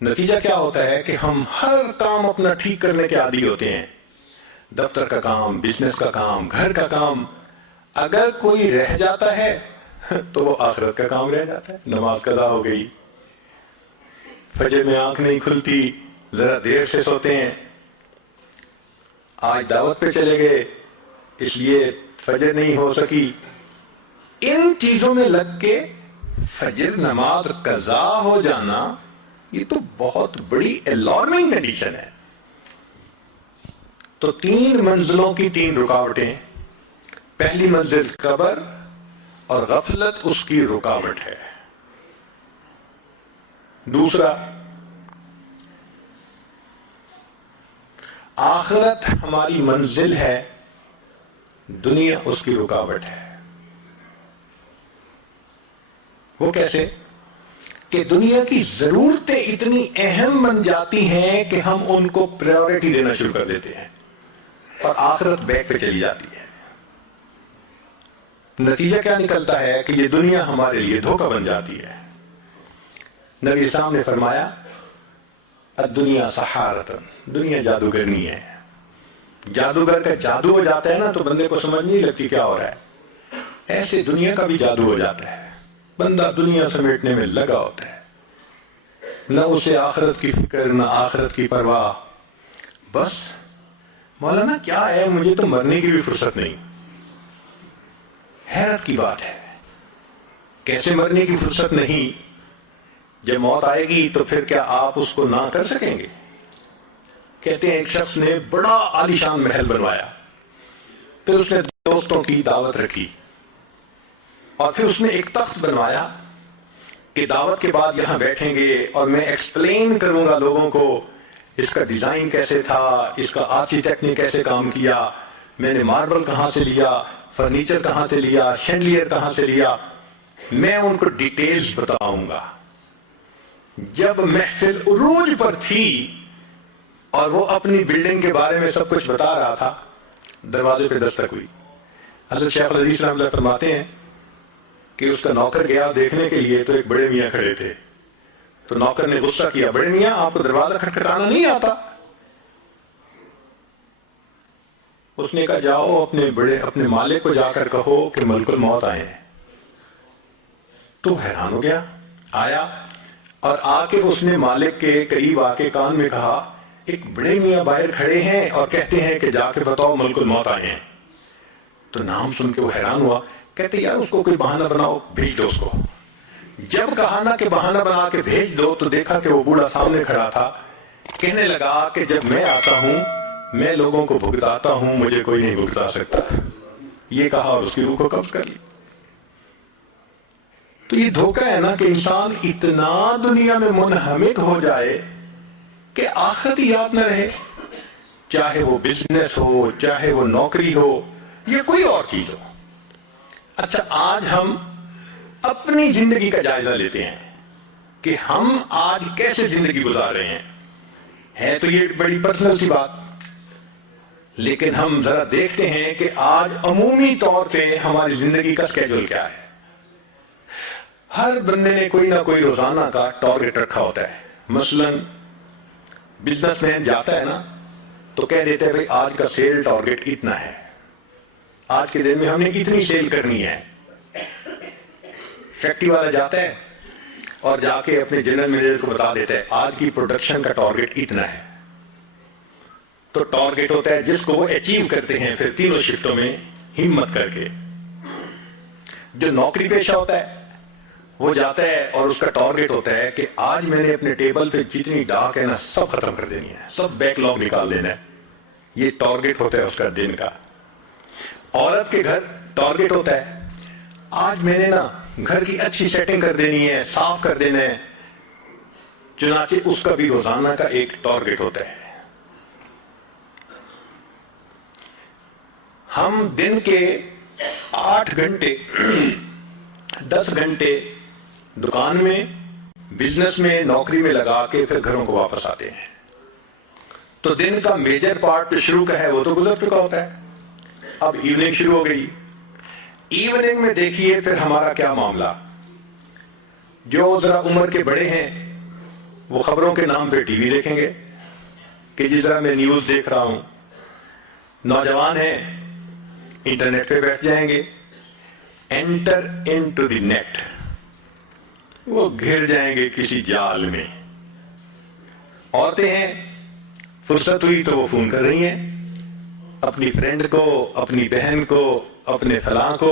نتیجہ کیا ہوتا ہے کہ ہم ہر کام اپنا ٹھیک کرنے کے عادی ہوتے ہیں، دفتر کا کام، بزنس کا کام، گھر کا کام، اگر کوئی رہ جاتا ہے تو وہ آخرت کا کام رہ جاتا ہے۔ نماز قضا ہو گئی، فجر میں آنکھ نہیں کھلتی، ذرا دیر سے سوتے ہیں، آج دعوت پہ چلے گئے اس لیے فجر نہیں ہو سکی، ان چیزوں میں لگ کے فجر نماز قضا ہو جانا یہ تو بہت بڑی الارمنگ کنڈیشن ہے۔ تو 3 منزلوں کی 3 رکاوٹیں، پہلی منزل قبر اور غفلت اس کی رکاوٹ ہے۔ دوسرا آخرت ہماری منزل ہے، دنیا اس کی رکاوٹ ہے۔ وہ کیسے؟ کہ دنیا کی ضرورتیں اتنی اہم بن جاتی ہیں کہ ہم ان کو پریورٹی دینا شروع کر دیتے ہیں اور آخرت بیک پہ چلی جاتی ہے۔ نتیجہ کیا نکلتا ہے کہ یہ دنیا ہمارے لیے دھوکہ بن جاتی ہے۔ نبی اسلام نے فرمایا الدنیا سحارتن، دنیا جادوگرنی ہے۔ جادوگر کا جادو ہو جاتا ہے نا تو بندے کو سمجھ نہیں لگتی کیا ہو رہا ہے، ایسے دنیا کا بھی جادو ہو جاتا ہے، بندہ دنیا سمیٹنے میں لگا ہوتا ہے، نہ اسے آخرت کی فکر نہ آخرت کی پرواہ، بس مولانا کیا ہے مجھے تو مرنے کی بھی فرصت نہیں۔ حیرت کی بات ہے، کیسے مرنے کی فرصت نہیں؟ جب موت آئے گی تو پھر کیا آپ اس کو نہ کر سکیں گے؟ کہتے ہیں ایک شخص نے بڑا عالیشان محل بنوایا، پھر اس نے دوستوں کی دعوت رکھی اور پھر اس نے ایک تخت بنوایا کہ دعوت کے بعد یہاں بیٹھیں گے اور میں ایکسپلین کروں گا لوگوں کو اس کا ڈیزائن کیسے تھا، اس کا آرکیٹیکٹ نے کیسے کام کیا، میں نے ماربل کہاں سے لیا، فرنیچر کہاں سے لیا، شینڈلیئر کہاں سے لیا، میں ان کو ڈیٹیلز بتاؤں گا۔ جب محفل عروج پر تھی اور وہ اپنی بلڈنگ کے بارے میں سب کچھ بتا رہا تھا، دروازے پہ دستک ہوئی۔ حضرت شیخ الحدیث رحمۃ اللہ فرماتے ہیں کہ اس کا نوکر گیا دیکھنے کے لیے تو ایک بڑے میاں کھڑے تھے، تو نوکر نے غصہ کیا، بڑے میاں آپ کو دروازہ کھٹکھٹانا نہیں آتا؟ اس نے کہا جاؤ اپنے مالک کو جا کر کہو کہ ملک الموت آئے ہیں۔ تو حیران ہو گیا، آیا اور آ کے اس نے مالک کے قریب آ کے کان میں کہا ایک بڑے میاں باہر کھڑے ہیں اور کہتے ہیں کہ جا کے بتاؤ ملک الموت آئے ہیں۔ تو نام سن کے وہ حیران ہوا، کہتے یار اس کو کوئی بہانہ بناؤ، بھیج دو اس کو. جب کہا نا کہ بہانہ بنا کے بھیج دو تو دیکھا کہ وہ بوڑھا سامنے کھڑا تھا. کہنے لگا کہ جب میں آتا ہوں میں لوگوں کو بھگتاتا ہوں، مجھے کوئی نہیں بھگتا سکتا. یہ کہا اور اس کی روح کو قبض کر لی. تو یہ دھوکہ ہے نا کہ انسان اتنا دنیا میں منہمک ہو جائے کہ آخرت یاد نہ رہے، چاہے وہ بزنس ہو، چاہے وہ نوکری ہو، یا کوئی اور چیز ہو. اچھا، آج ہم اپنی زندگی کا جائزہ لیتے ہیں کہ ہم آج کیسے زندگی گزار رہے ہیں. ہے تو یہ بڑی پرسنل سی بات، لیکن ہم ذرا دیکھتے ہیں کہ آج عمومی طور پہ ہماری زندگی کا اسکیڈول کیا ہے. ہر بندے نے کوئی نہ کوئی روزانہ کا ٹارگٹ رکھا ہوتا ہے. مثلا بزنس مین جاتا ہے نا تو کہہ دیتے ہیں بھائی آج کا سیل ٹارگٹ اتنا ہے، آج کے دن میں ہم نے اتنی سیل کرنی ہے. فیکٹری والا جاتا ہے اور جا کے اپنے جنرل مینیجر کو بتا دیتا ہے آج کی پروڈکشن کا ٹارگٹ اتنا ہے. تو ٹارگٹ ہوتا ہے جس کو وہ اچیو کرتے ہیں پھر تینوں شفٹوں میں ہمت کر کے. جو نوکری پیشہ ہوتا ہے وہ جاتا ہے اور اس کا ٹارگٹ ہوتا ہے کہ آج میں نے اپنے ٹیبل پہ جتنی ڈاک ہے نا سب ختم کر دینی ہے، سب بیک لاگ نکال دینا ہے. یہ ٹارگٹ ہوتا ہے اس کا دن کا. عورت کے گھر ٹارگٹ ہوتا ہے آج میں نے نا گھر کی اچھی سیٹنگ کر دینی ہے، صاف کر دینا ہے. چنانچہ اس کا بھی روزانہ کا ایک ٹارگٹ ہوتا ہے. ہم دن کے 8 گھنٹے 10 گھنٹے دکان میں، بزنس میں، نوکری میں لگا کے پھر گھروں کو واپس آتے ہیں. تو دن کا میجر پارٹ جو شروع کا ہے وہ تو گزر چکا ہوتا ہے. اب ایوننگ شروع ہو گئی. ایوننگ میں دیکھیے پھر ہمارا کیا معاملہ. جو ذرا عمر کے بڑے ہیں وہ خبروں کے نام پہ ٹی وی دیکھیں گے کہ جس طرح میں نیوز دیکھ رہا ہوں. نوجوان ہیں انٹرنیٹ پہ بیٹھ جائیں گے، انٹر انٹو دی نیٹ، وہ گھر جائیں گے کسی جال میں. عورتیں ہیں فرصت ہوئی تو وہ فون کر رہی ہیں اپنی فرینڈ کو، اپنی بہن کو، اپنے فلاں کو،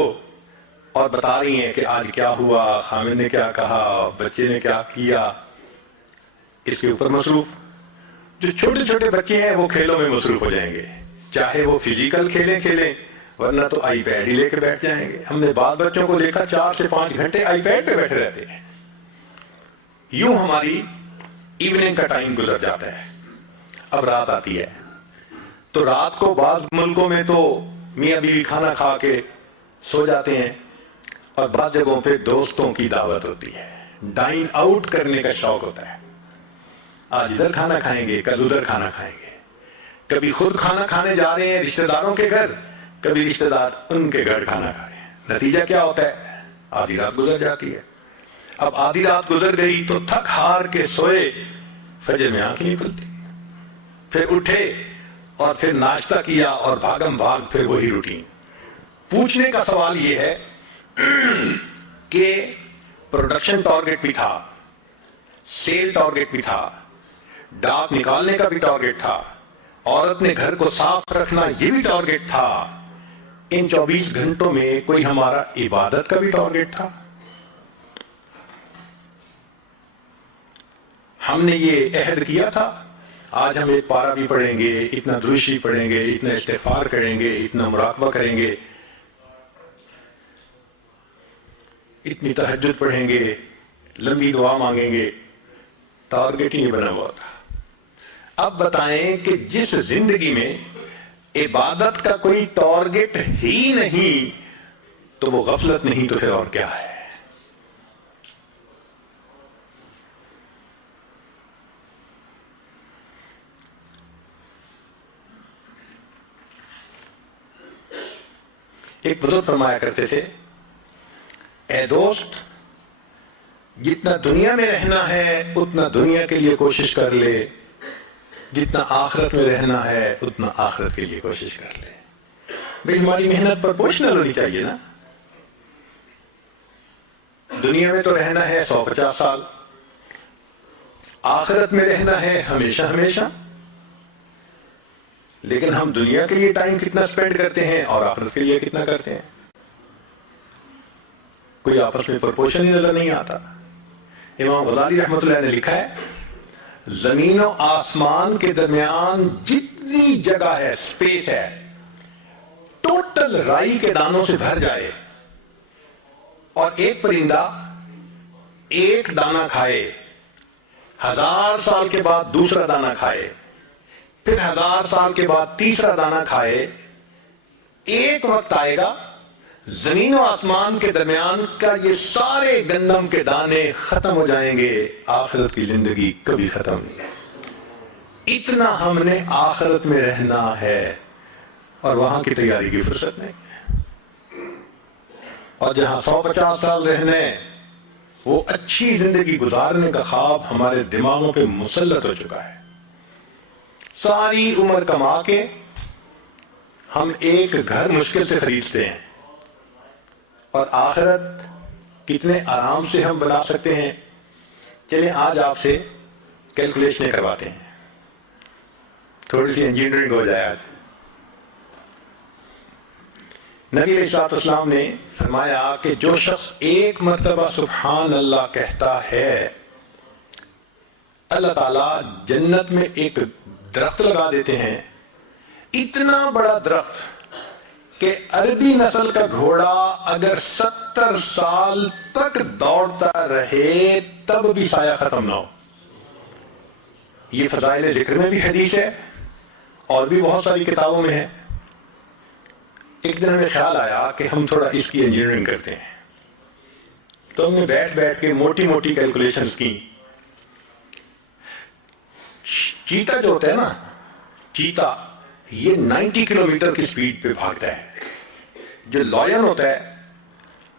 اور بتا رہی ہیں کہ آج کیا ہوا، خامد نے کیا کہا، بچے نے کیا کیا. اس کے اوپر مصروف. جو چھوٹے چھوٹے بچے ہیں وہ کھیلوں میں مصروف ہو جائیں گے، چاہے وہ فزیکل کھیلیں ورنہ تو آئی پیڈ ہی لے کے بیٹھ جائیں گے. ہم نے بعض بچوں کو دیکھا 4 سے 5 گھنٹے آئی پیڈ پہ بیٹھے رہتے ہیں. یوں ہماری ایوننگ کا ٹائم گزر جاتا ہے. اب رات آتی ہے تو رات کو بعض ملکوں میں تو میاں بیوی کھانا کھا کے سو جاتے ہیں، اور بعض جگہوں پہ دوستوں کی دعوت ہوتی ہے، ڈائن آؤٹ کرنے کا شوق ہوتا ہے. آج ادھر کھانا کھائیں گے، کل ادھر کھانا کھائیں گے. کبھی خود کھانا کھانے جا رہے ہیں رشتہ داروں کے گھر، کبھی رشتہ دار ان کے گھر کھانا کھا رہے ہیں. نتیجہ کیا ہوتا ہے؟ آدھی رات گزر جاتی ہے. اب آدھی رات گزر گئی تو تھک ہار کے سوئے، فجر میں آنکھ نہیں کھلتی. پھر اٹھے اور پھر ناشتہ کیا اور بھاگم بھاگ پھر وہی روٹین. پوچھنے کا سوال یہ ہے کہ پروڈکشن ٹارگٹ بھی تھا، سیل ٹارگٹ بھی تھا، ڈاک نکالنے کا بھی ٹارگٹ تھا، عورت نے گھر کو صاف رکھنا یہ بھی ٹارگٹ تھا. ان 24 گھنٹوں میں کوئی ہمارا عبادت کا بھی ٹارگٹ تھا؟ ہم نے یہ عہد کیا تھا آج ہم ایک پارہ بھی پڑھیں گے، اتنا دروشی پڑھیں گے، اتنا استغفار کریں گے، اتنا مراقبہ کریں گے، اتنی تہجد پڑھیں گے، لمبی دعا مانگیں گے. ٹارگٹ ہی نہیں بنا ہوا تھا. اب بتائیں کہ جس زندگی میں عبادت کا کوئی ٹارگٹ ہی نہیں تو وہ غفلت نہیں تو پھر اور کیا ہے؟ ایک بزرگ فرمایا کرتے تھے، اے دوست جتنا دنیا میں رہنا ہے اتنا دنیا کے لیے کوشش کر لے، جتنا آخرت میں رہنا ہے اتنا آخرت کے لیے کوشش کر لے. بھئی ہماری محنت پروپورشنل ہونی چاہیے نا. دنیا میں تو رہنا ہے 150 سال، آخرت میں رہنا ہے ہمیشہ ہمیشہ. لیکن ہم دنیا کے لیے ٹائم کتنا سپینڈ کرتے ہیں اور آخرت کے لیے کتنا کرتے ہیں؟ کوئی آپس میں پرپوشن ہی نظر نہیں آتا. امام غزالی رحمۃ اللہ نے لکھا ہے زمین و آسمان کے درمیان جتنی جگہ ہے، اسپیس ہے، ٹوٹل رائی کے دانوں سے بھر جائے اور ایک پرندہ ایک دانہ کھائے، 1000 سال کے بعد دوسرا دانہ کھائے، پھر 1000 سال کے بعد تیسرا دانہ کھائے، ایک وقت آئے گا زمین و آسمان کے درمیان کا یہ سارے گندم کے دانے ختم ہو جائیں گے، آخرت کی زندگی کبھی ختم نہیں. اتنا ہم نے آخرت میں رہنا ہے اور وہاں کی تیاری کی فرصت نہیں. اور جہاں 150 سال رہنے، وہ اچھی زندگی گزارنے کا خواب ہمارے دماغوں پہ مسلط ہو چکا ہے. ساری عمر کما کے ہم ایک گھر مشکل سے خریدتے ہیں، اور آخرت کتنے آرام سے ہم بنا سکتے ہیں. چلیں آج آپ سے کیلکولیشنیں کرواتے ہیں، تھوڑی سی انجینئرنگ ہو جائے. آج نبی علیہ الصلوۃ والسلام نے فرمایا کہ جو شخص ایک مرتبہ سبحان اللہ کہتا ہے، اللہ تعالیٰ جنت میں ایک درخت لگا دیتے ہیں، اتنا بڑا درخت کہ عربی نسل کا گھوڑا اگر 70 سال تک دوڑتا رہے تب بھی سایہ ختم نہ ہو. یہ فضائل ذکر میں بھی حدیث ہے اور بھی بہت ساری کتابوں میں ہے. ایک دن ہمیں خیال آیا کہ ہم تھوڑا اس کی انجینئرنگ کرتے ہیں، تو ہم نے بیٹھ کے موٹی موٹی کیلکولیشنز کی. چیتا جو ہوتا ہے نا، چیتا یہ 90 کلومیٹر کی سپیڈ پہ بھاگتا ہے. جو لائن ہوتا ہے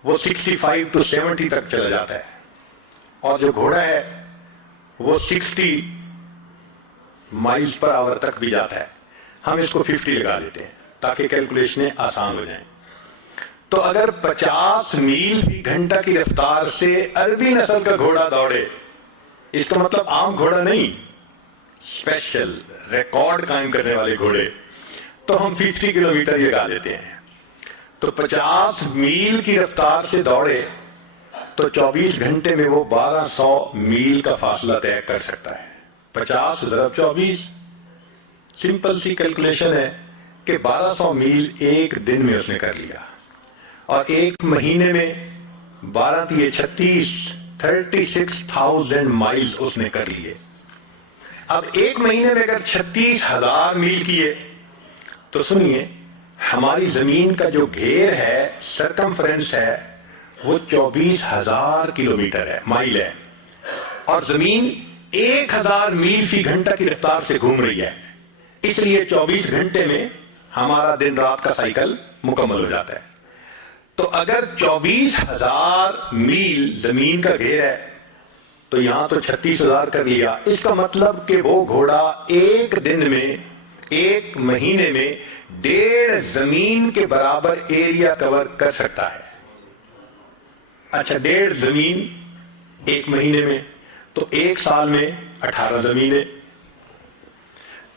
وہ 65 to 70 تک چلا جاتا ہے، اور جو گھوڑا ہے وہ 60 مائلز پر آور تک بھی جاتا ہے. ہم اس کو 50 لگا دیتے ہیں تاکہ کیلکولیشنیں آسان ہو جائیں. تو اگر 50 میل فی گھنٹہ کی رفتار سے عربی نسل کا گھوڑا دوڑے، اس کا مطلب عام گھوڑا نہیں، اسپیشل ریکارڈ قائم کرنے والے گھوڑے، تو ہم 50 کلومیٹر لگا دیتے ہیں. تو 50 میل کی رفتار سے دوڑے تو 24 گھنٹے میں وہ 1200 میل کا فاصلہ طے کر سکتا ہے. 50 ضرب 24، سمپل سی کیلکولیشن ہے کہ 1200 میل ایک دن میں اس نے کر لیا، اور ایک مہینے میں 12 36 36,000 مائلز اس نے کر لیے. اب ایک مہینے میں اگر 36,000 میل کیے تو سنیے، ہماری زمین کا جو گھیر ہے، سرکمفرنس ہے، وہ 24,000 کلومیٹر ہے، مائل ہے، اور زمین 1000 میل فی گھنٹہ کی رفتار سے گھوم رہی ہے. اس لیے 24 گھنٹے میں ہمارا دن رات کا سائیکل مکمل ہو جاتا ہے. تو اگر 24,000 میل زمین کا گھیر ہے تو یہاں تو 36,000 کر لیا. اس کا مطلب کہ وہ گھوڑا ایک دن میں، ایک مہینے میں 1.5 زمین کے برابر ایریا کور کر سکتا ہے. اچھا 1.5 زمین ایک مہینے میں، تو ایک سال میں 18 زمینیں.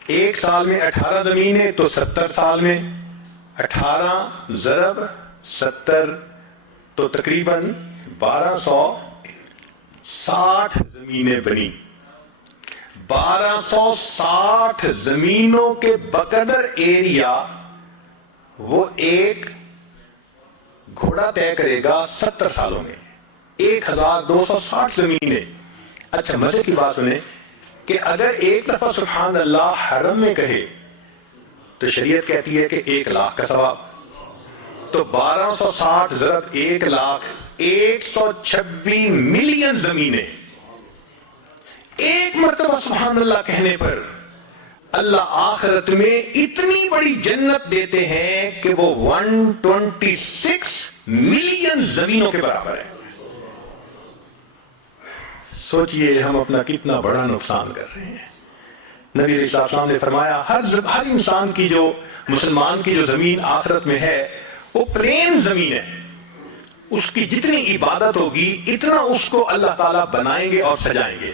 ایک سال میں 18 زمینیں تو 70 سال میں 18 ضرب 70 تو تقریباً 1260 زمینیں بنی. 1260 زمینوں کے بقدر ایریا وہ ایک گھوڑا طے کرے گا 70 سالوں میں. 1260 زمینیں. اچھا مزے کی بات سنیں کہ اگر ایک دفعہ سبحان اللہ حرم میں کہے تو شریعت کہتی ہے کہ 1,00,000 کا ثواب. تو 1260 ضرب 1,00,000، 126 ملین زمینیں. ایک مرتبہ سبحان اللہ کہنے پر اللہ آخرت میں اتنی بڑی جنت دیتے ہیں کہ وہ 126 ملین زمینوں کے برابر ہے. سوچئے ہم اپنا کتنا بڑا نقصان کر رہے ہیں. نبی علیہ السلام نے فرمایا ہر انسان کی، جو مسلمان کی جو زمین آخرت میں ہے وہ پلین زمین ہے. اس کی جتنی عبادت ہوگی اتنا اس کو اللہ تعالیٰ بنائیں گے اور سجائیں گے.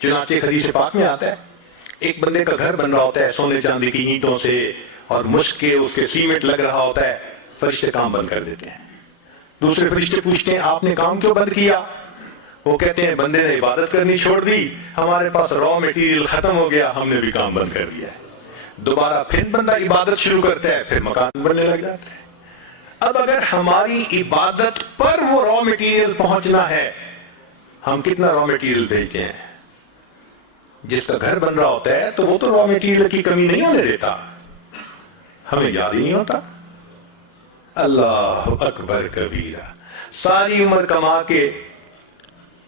چنانچہ حدیث پاک میں آتا ہے ایک بندے کا گھر بن رہا ہوتا ہے سونے چاندی کی اینٹوں سے، اور مشک کے اس کے سیمنٹ لگ رہا ہوتا ہے، فرشتے کام بند کر دیتے ہیں. دوسرے فرشتے پوچھتے ہیں آپ نے کام کیوں بند کیا؟ وہ کہتے ہیں بندے نے عبادت کرنی چھوڑ دی، ہمارے پاس را میٹیریل ختم ہو گیا، ہم نے بھی کام بند کر دیا ہے۔ دوبارہ پھر بندہ عبادت شروع کرتا ہے، پھر مکان بننے لگ جاتا ہے۔ اب اگر ہماری عبادت پر وہ را میٹیریل پہنچنا ہے، ہم کتنا را میٹیریل بھیجتے ہیں؟ جس کا گھر بن رہا ہوتا ہے تو وہ تو را میٹیریل کی کمی نہیں ہونے دیتا، ہمیں یاد ہی نہیں ہوتا۔ اللہ اکبر کبیرہ، ساری عمر کما کے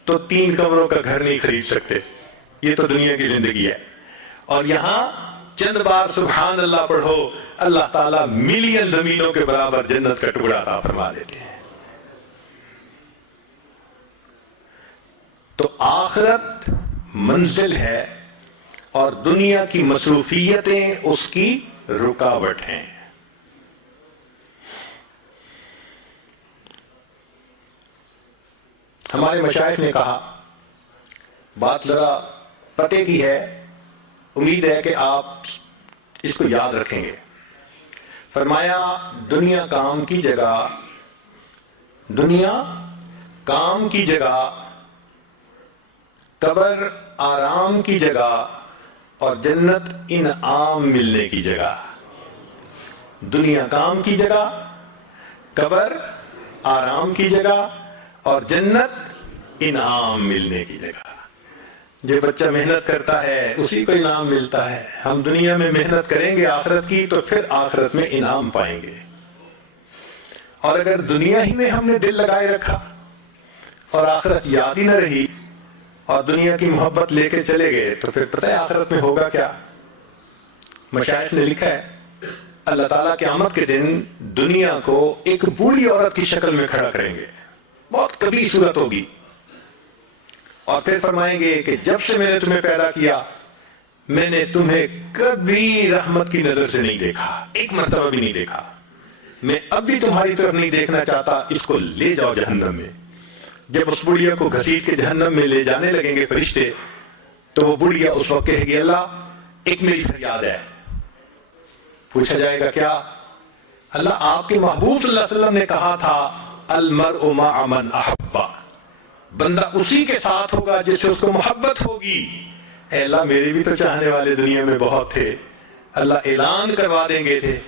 تو 3 کمروں کا گھر نہیں خرید سکتے، یہ تو دنیا کی زندگی ہے، اور یہاں چند بار سبحان اللہ پڑھو، اللہ تعالیٰ ملین زمینوں کے برابر جنت کا ٹکڑا عطا فرما دیتے ہیں۔ تو آخرت منزل ہے اور دنیا کی مصروفیتیں اس کی رکاوٹ ہیں۔ ہمارے مشائخ نے کہا، بات ذرا پتے کی ہے، امید ہے کہ آپ اس کو یاد رکھیں گے۔ فرمایا دنیا کام کی جگہ، دنیا کام کی جگہ، قبر آرام کی جگہ، اور جنت انعام ملنے کی جگہ۔ دنیا کام کی جگہ، قبر آرام کی جگہ، اور جنت انعام ملنے کی جگہ۔ جو بچہ محنت کرتا ہے اسی کو انعام ملتا ہے۔ ہم دنیا میں محنت کریں گے آخرت کی تو پھر آخرت میں انعام پائیں گے، اور اگر دنیا ہی میں ہم نے دل لگائے رکھا اور آخرت یاد ہی نہ رہی اور دنیا کی محبت لے کے چلے گئے تو پھر پتہ ہے آخرت میں ہوگا کیا؟ مشائخ نے لکھا ہے اللہ تعالیٰ قیامت کے دن دنیا کو ایک بوڑھی عورت کی شکل میں کھڑا کریں گے، بہت کبھی صورت ہوگی، اور پھر فرمائیں گے کہ جب سے میں نے تمہیں پیدا کیا میں نے تمہیں کبھی رحمت کی نظر سے نہیں دیکھا، ایک مرتبہ بھی نہیں دیکھا، میں اب بھی تمہاری طرف نہیں دیکھنا چاہتا، اس کو لے جاؤ جہنم میں۔ جب اس بڑھیا کو گھسیٹ کے جہنم میں لے جانے لگیں گے فرشتے تو وہ بڑھیا اس وقت کہے گی اللہ ایک میری فریاد ہے۔ پوچھا جائے گا کیا؟ اللہ آپ کے محبوب صلی اللہ علیہ وسلم نے کہا تھا المرء مع من احب، بندہ اسی کے ساتھ ہوگا جس سے اس کو محبت ہوگی۔ اے اللہ میرے بھی تو چاہنے والے دنیا میں بہت تھے، اللہ اعلان کروا دیں گے تھے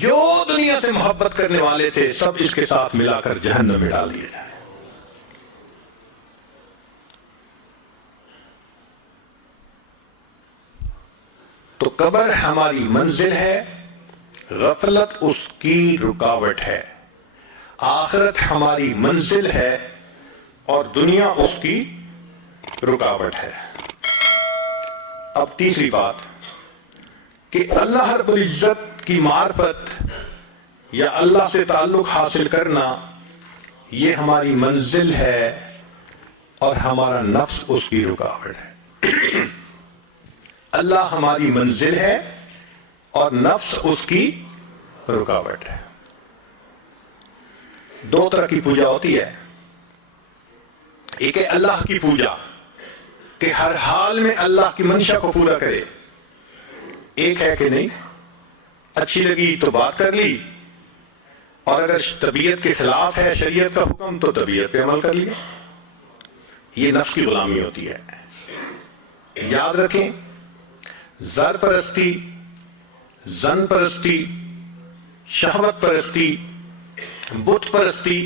جو دنیا سے محبت کرنے والے تھے سب اس کے ساتھ ملا کر جہنم میں ڈال دیے جائیں۔ تو قبر ہماری منزل ہے، غفلت اس کی رکاوٹ ہے۔ آخرت ہماری منزل ہے اور دنیا اس کی رکاوٹ ہے۔ اب تیسری بات کہ اللہ رب العزت کی معرفت یا اللہ سے تعلق حاصل کرنا یہ ہماری منزل ہے اور ہمارا نفس اس کی رکاوٹ ہے۔ اللہ ہماری منزل ہے اور نفس اس کی رکاوٹ ہے۔ 2 طرح کی پوجا ہوتی ہے، ایک ہے اللہ کی پوجا کہ ہر حال میں اللہ کی منشا کو پورا کرے، ایک ہے کہ نہیں اچھی لگی تو بات کر لی، اور اگر طبیعت کے خلاف ہے شریعت کا حکم تو طبیعت پہ عمل کر لیا۔ یہ نفس کی غلامی ہوتی ہے۔ یاد رکھیں زر پرستی، زن پرستی، شہوت پرستی، بت پرستی،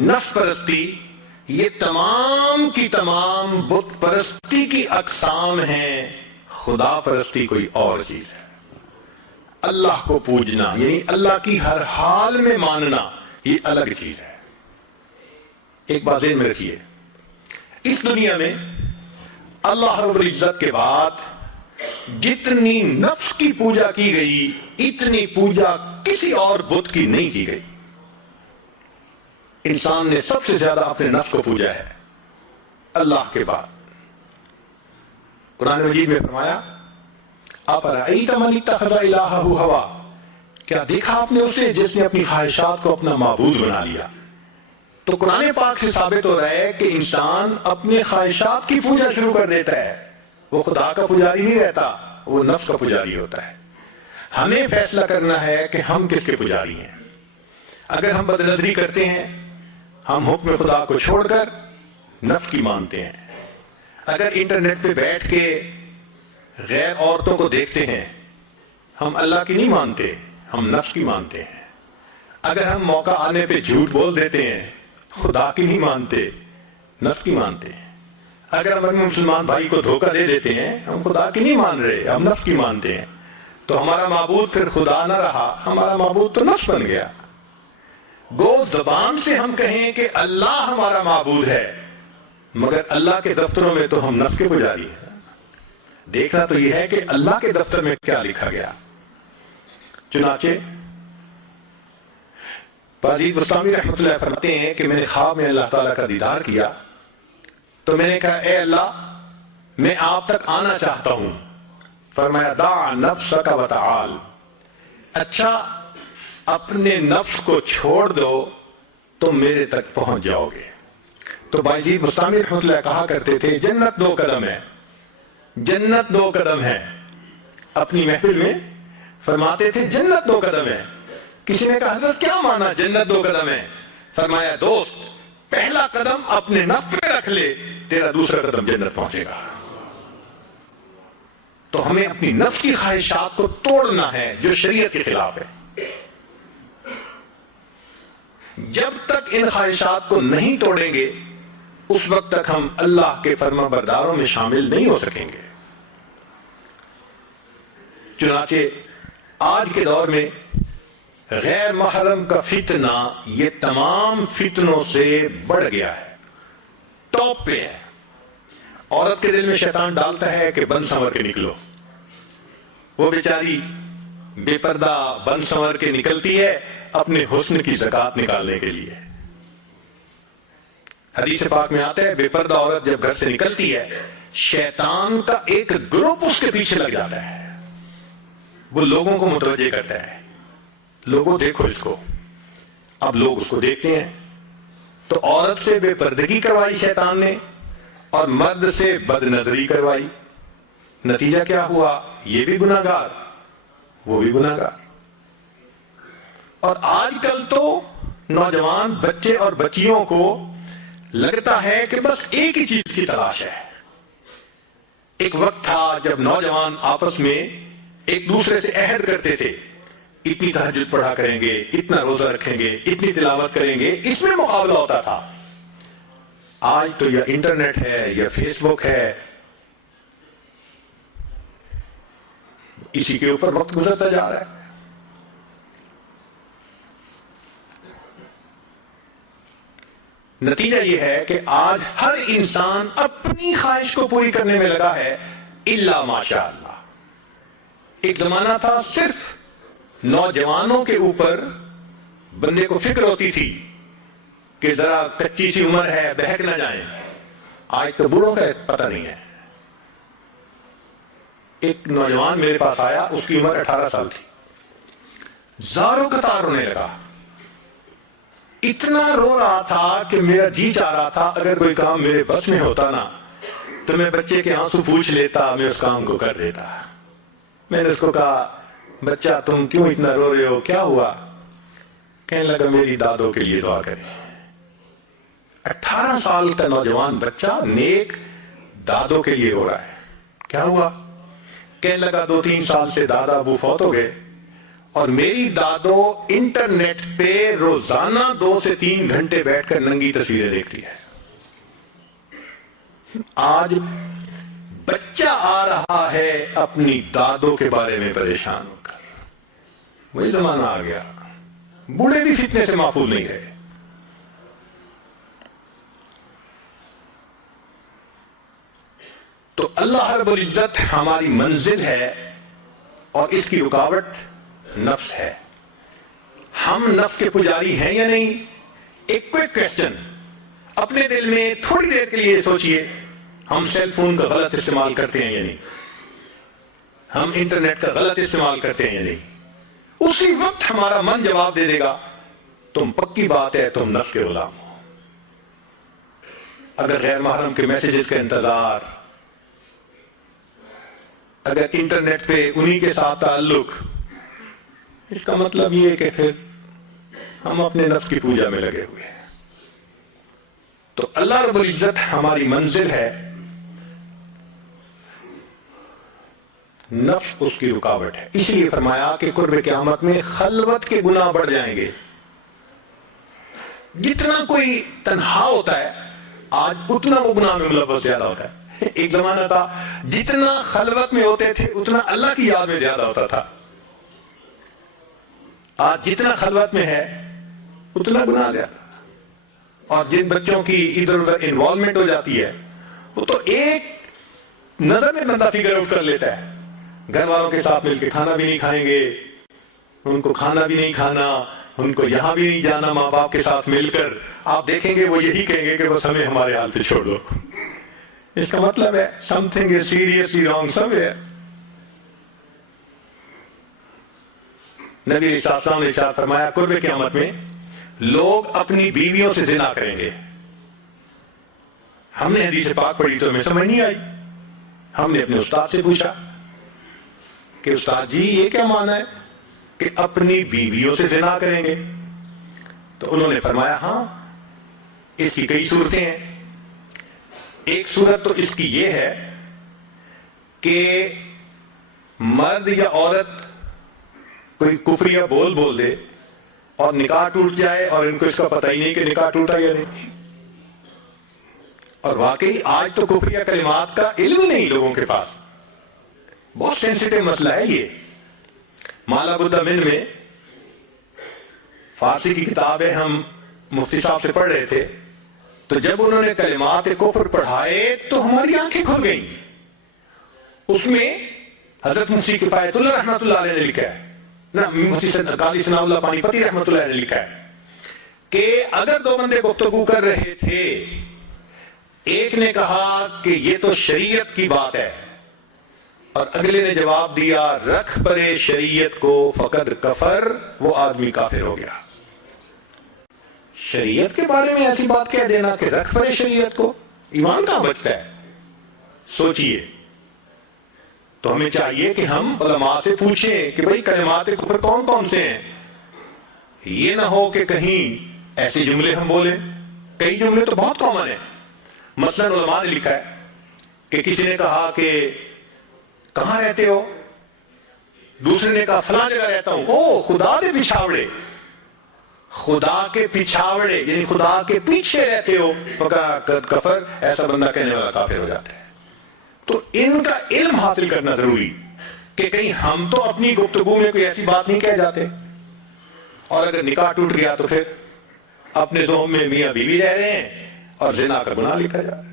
نفس پرستی، یہ تمام کی تمام بت پرستی کی اقسام ہیں۔ خدا پرستی کوئی اور چیز ہے۔ اللہ کو پوجنا یعنی اللہ کی ہر حال میں ماننا یہ الگ چیز ہے۔ ایک بات ذہن میں رکھیے، اس دنیا میں اللہ رب العزت کے بعد جتنی نفس کی پوجا کی گئی اتنی پوجا کسی اور بت کی نہیں کی گئی۔ انسان نے سب سے زیادہ اپنے نفس کو پوجا ہے اللہ کے بعد۔ قرآن مجید میں فرمایا اَفَرَأَيْتَ مَنِ اتَّخَذَ إِلَٰهَهُ هَوَاهُ، کیا دیکھا آپ نے اسے جس نے اپنی خواہشات کو اپنا معبود بنا لیا؟ تو قرآن پاک سے ثابت ہو رہا ہے کہ انسان اپنے خواہشات کی پوجا شروع کر دیتا ہے، وہ خدا کا پجاری نہیں رہتا، وہ نفس کا پجاری ہوتا ہے۔ ہمیں فیصلہ کرنا ہے کہ ہم کس کے پجاری ہیں۔ اگر ہم بد نظری کرتے ہیں ہم حکم خدا کو چھوڑ کر نفس کی مانتے ہیں. اگر انٹرنیٹ پہ بیٹھ کے غیر عورتوں کو دیکھتے ہیں، ہم اللہ کی نہیں مانتے، ہم نفس کی مانتے ہیں. اگر ہم موقع آنے پہ جھوٹ بول دیتے ہیں، خدا کی نہیں مانتے، نفس کی مانتے ہیں. اگر ہم اپنے مسلمان بھائی کو دھوکہ دے دیتے ہیں، ہم خدا کی نہیں مان رہے، ہم نفس کی مانتے ہیں. تو ہمارا معبود پھر خدا نہ رہا، ہمارا معبود تو نفس بن گیا. گو زبان سے ہم کہیں کہ اللہ ہمارا معبود ہے، مگر اللہ کے دفتروں میں تو ہم نفس کے پجاری ہیں. دیکھنا تو یہ ہے کہ اللہ کے دفتر میں کیا لکھا گیا. چنانچہ باجید بستامی رحمۃ اللہ فرماتے ہیں کہ میں نے خواب میں اللہ تعالیٰ کا دیدار کیا تو میں نے کہا اے اللہ میں آپ تک آنا چاہتا ہوں. فرمایا دع نفسک وتعال، اچھا اپنے نفس کو چھوڑ دو تم میرے تک پہنچ جاؤ گے. تو باجید بستامی رحمۃ اللہ کہا کرتے تھے جنت 2 قدم ہے، جنت 2 قدم ہے. اپنی محفل میں فرماتے تھے جنت 2 قدم ہے. کسی نے کہا حضرت کیا مانا جنت 2 قدم ہے؟ فرمایا دوست پہلا قدم اپنے نفس پہ رکھ لے، تیرا دوسرا قدم جنت پہنچے گا. تو ہمیں اپنی نفس کی خواہشات کو توڑنا ہے جو شریعت کے خلاف ہے. جب تک ان خواہشات کو نہیں توڑیں گے اس وقت تک ہم اللہ کے فرما برداروں میں شامل نہیں ہو سکیں گے. چنانچہ آج کے دور میں غیر محرم کا فتنہ یہ تمام فتنوں سے بڑھ گیا ہے، ٹاپ پہ ہے. عورت کے دل میں شیطان ڈالتا ہے کہ بن سنور کے نکلو. وہ بیچاری بے پردہ بن سنور کے نکلتی ہے اپنے حسن کی زکات نکالنے کے لیے. حدیث پاک میں آتا ہے بے پردہ عورت جب گھر سے نکلتی ہے شیطان کا ایک گروپ اس کے پیچھے لگ جاتا ہے. وہ لوگوں کو متوجہ کرتا ہے، لوگوں دیکھو اس کو. اب لوگ اس کو دیکھتے ہیں تو عورت سے بے پردگی کروائی شیطان نے اور مرد سے بد نظری کروائی. نتیجہ کیا ہوا؟ یہ بھی گناہگار وہ بھی گناہگار. اور آج کل تو نوجوان بچے اور بچیوں کو لگتا ہے کہ بس ایک ہی چیز کی تلاش ہے. ایک وقت تھا جب نوجوان آپس میں ایک دوسرے سے عہد کرتے تھے اتنی تہجد پڑھا کریں گے، اتنا روزہ رکھیں گے، اتنی تلاوت کریں گے، اس میں مقابلہ ہوتا تھا. آج تو یا انٹرنیٹ ہے یا فیس بک ہے، اسی کے اوپر وقت گزرتا جا رہا ہے. نتیجہ یہ ہے کہ آج ہر انسان اپنی خواہش کو پوری کرنے میں لگا ہے الا ماشاء اللہ. ایک زمانہ تھا صرف نوجوانوں کے اوپر بندے کو فکر ہوتی تھی کہ ذرا کچی سی عمر ہے بہک نہ جائیں. آج تو بوڑھوں کا پتہ نہیں ہے. ایک نوجوان میرے پاس آیا، اس کی عمر 18 سال تھی. زاروں قطار رونے لگا، اتنا رو رہا تھا کہ میرا جی چاہ رہا تھا اگر کوئی کام میرے بس میں ہوتا نا تو میں بچے کے آنسو پوچھ لیتا، میں اس کام کو کر دیتا. میں نے اس کو کہا بچہ تم کیوں اتنا رو رہے ہو، کیا ہوا؟ کہنے لگا میری دادوں کے لیے دعا کریں. 18 سال کا نوجوان بچہ نیک دادوں کے لیے رو رہا ہے. کیا ہوا؟ کہنے لگا 2-3 سال سے دادا ابو فوت ہو گئے اور میری دادو انٹرنیٹ پہ روزانہ 2 سے 3 گھنٹے بیٹھ کر ننگی تصویریں دیکھتی ہے. آج بچہ آ رہا ہے اپنی دادوں کے بارے میں پریشان ہو کر. وہی زمانہ آ گیا، بوڑھے بھی فتنے سے محفوظ نہیں رہے. تو اللہ رب العزت ہماری منزل ہے اور اس کی رکاوٹ نفس ہے. ہم نفس کے پجاری ہیں یا نہیں؟ ایک کوئک کویسچن اپنے دل میں تھوڑی دیر کے لیے سوچئے. ہم سیل فون کا غلط استعمال کرتے ہیں یا نہیں؟ ہم انٹرنیٹ کا غلط استعمال کرتے ہیں یا نہیں؟ اسی وقت ہمارا من جواب دے دے گا تم پکی بات ہے تم نفس کے غلام ہو. اگر غیر محرم کے میسیجز کا انتظار، اگر انٹرنیٹ پہ انہی کے ساتھ تعلق، اس کا مطلب یہ ہے کہ پھر ہم اپنے نفس کی پوجا میں لگے ہوئے ہیں. تو اللہ رب العزت ہماری منزل ہے، نفس اس کی رکاوٹ ہے. اس لیے فرمایا کہ قرب قیامت میں خلوت کے گناہ بڑھ جائیں گے. جتنا کوئی تنہا ہوتا ہے آج اتنا وہ گناہ میں ملوث زیادہ ہوتا ہے. ایک زمانہ تھا جتنا خلوت میں ہوتے تھے اتنا اللہ کی یاد میں زیادہ ہوتا تھا. آج جتنا خلوت میں ہے اتنا گناہ زیادہ. اور جن بچوں کی ادھر ادھر انوالومنٹ ہو جاتی ہے وہ تو ایک نظر میں بندہ فگر آؤٹ کر لیتا ہے. گھر والوں کے ساتھ مل کے کھانا بھی نہیں کھائیں گے، ان کو کھانا بھی نہیں کھانا، ان کو یہاں بھی نہیں جانا. ماں باپ کے ساتھ مل کر آپ دیکھیں گے وہ یہی کہیں گے کہ بس ہمیں ہمارے حال پہ چھوڑ دو. اس کا مطلب ہے something is seriously wrong somewhere. نبی علیہ السلام نے ارشاد فرمایا قرب قیامت میں لوگ اپنی بیویوں سے زنا کریں گے. ہم نے حدیث پاک پڑھی تو ہمیں سمجھ نہیں آئی. ہم نے اپنے استاد سے پوچھا کہ استاد جی یہ کیا معنی ہے کہ اپنی بیویوں سے زنا کریں گے؟ تو انہوں نے فرمایا ہاں اس کی کئی صورتیں ہیں. ایک صورت تو اس کی یہ ہے کہ مرد یا عورت کوئی کفریہ بول دے اور نکاح ٹوٹ جائے اور ان کو اس کا پتہ ہی نہیں کہ نکاح ٹوٹا یا نہیں. اور واقعی آج تو کفریہ کلمات کا علم ہی نہیں لوگوں کے پاس. بہت سینسیٹیو مسئلہ ہے یہ. مالا بدھ من میں فارسی کی کتاب ہے، ہم مفتی صاحب سے پڑھ رہے تھے تو جب انہوں نے کلمات کفر پڑھائے تو ہماری آنکھیں کھل گئیں. اس میں حضرت مفتی کفایت اللہ رحمۃ اللہ علیہ نے لکھا ہے، نہ مفتی قاضی ثناء اللہ پانی پتی رحمۃ اللہ علیہ نے لکھا ہے کہ اگر دو بندے گفتگو کر رہے تھے، ایک نے کہا کہ یہ تو شریعت کی بات ہے اور اگلے نے جواب دیا رکھ پرے شریعت کو فقد کفر، وہ آدمی کافر ہو گیا. شریعت کے بارے میں ایسی بات کہہ دینا کہ رکھ پرے شریعت کو، ایمان کہاں بچتا ہے؟ سوچئے. تو ہمیں چاہیے کہ ہم علماء سے پوچھیں کہ بھئی کلمات کفر کون کون سے ہیں. یہ نہ ہو کہ کہیں ایسے جملے ہم بولیں. کئی جملے تو بہت کامن ہیں. مثلا علماء نے لکھا ہے کہ کسی نے کہا کہ کہاں رہتے ہو، دوسرے نے کہا فلاں جگہ رہتا ہوں. او خدا کے پچھاوڑے، خدا کے پچھاوڑے یعنی خدا کے پیچھے رہتے ہو، فقد کفر، ایسا بندہ کہنے والا کافر ہو جاتا ہے. تو ان کا علم حاصل کرنا ضروری کہ کہیں ہم تو اپنی گفتگو میں کوئی ایسی بات نہیں کہہ جاتے اور اگر نکاح ٹوٹ گیا تو پھر اپنے ذوم میں میاں بیوی رہ رہے ہیں اور زنا کا گناہ لکھا جا رہا ہے.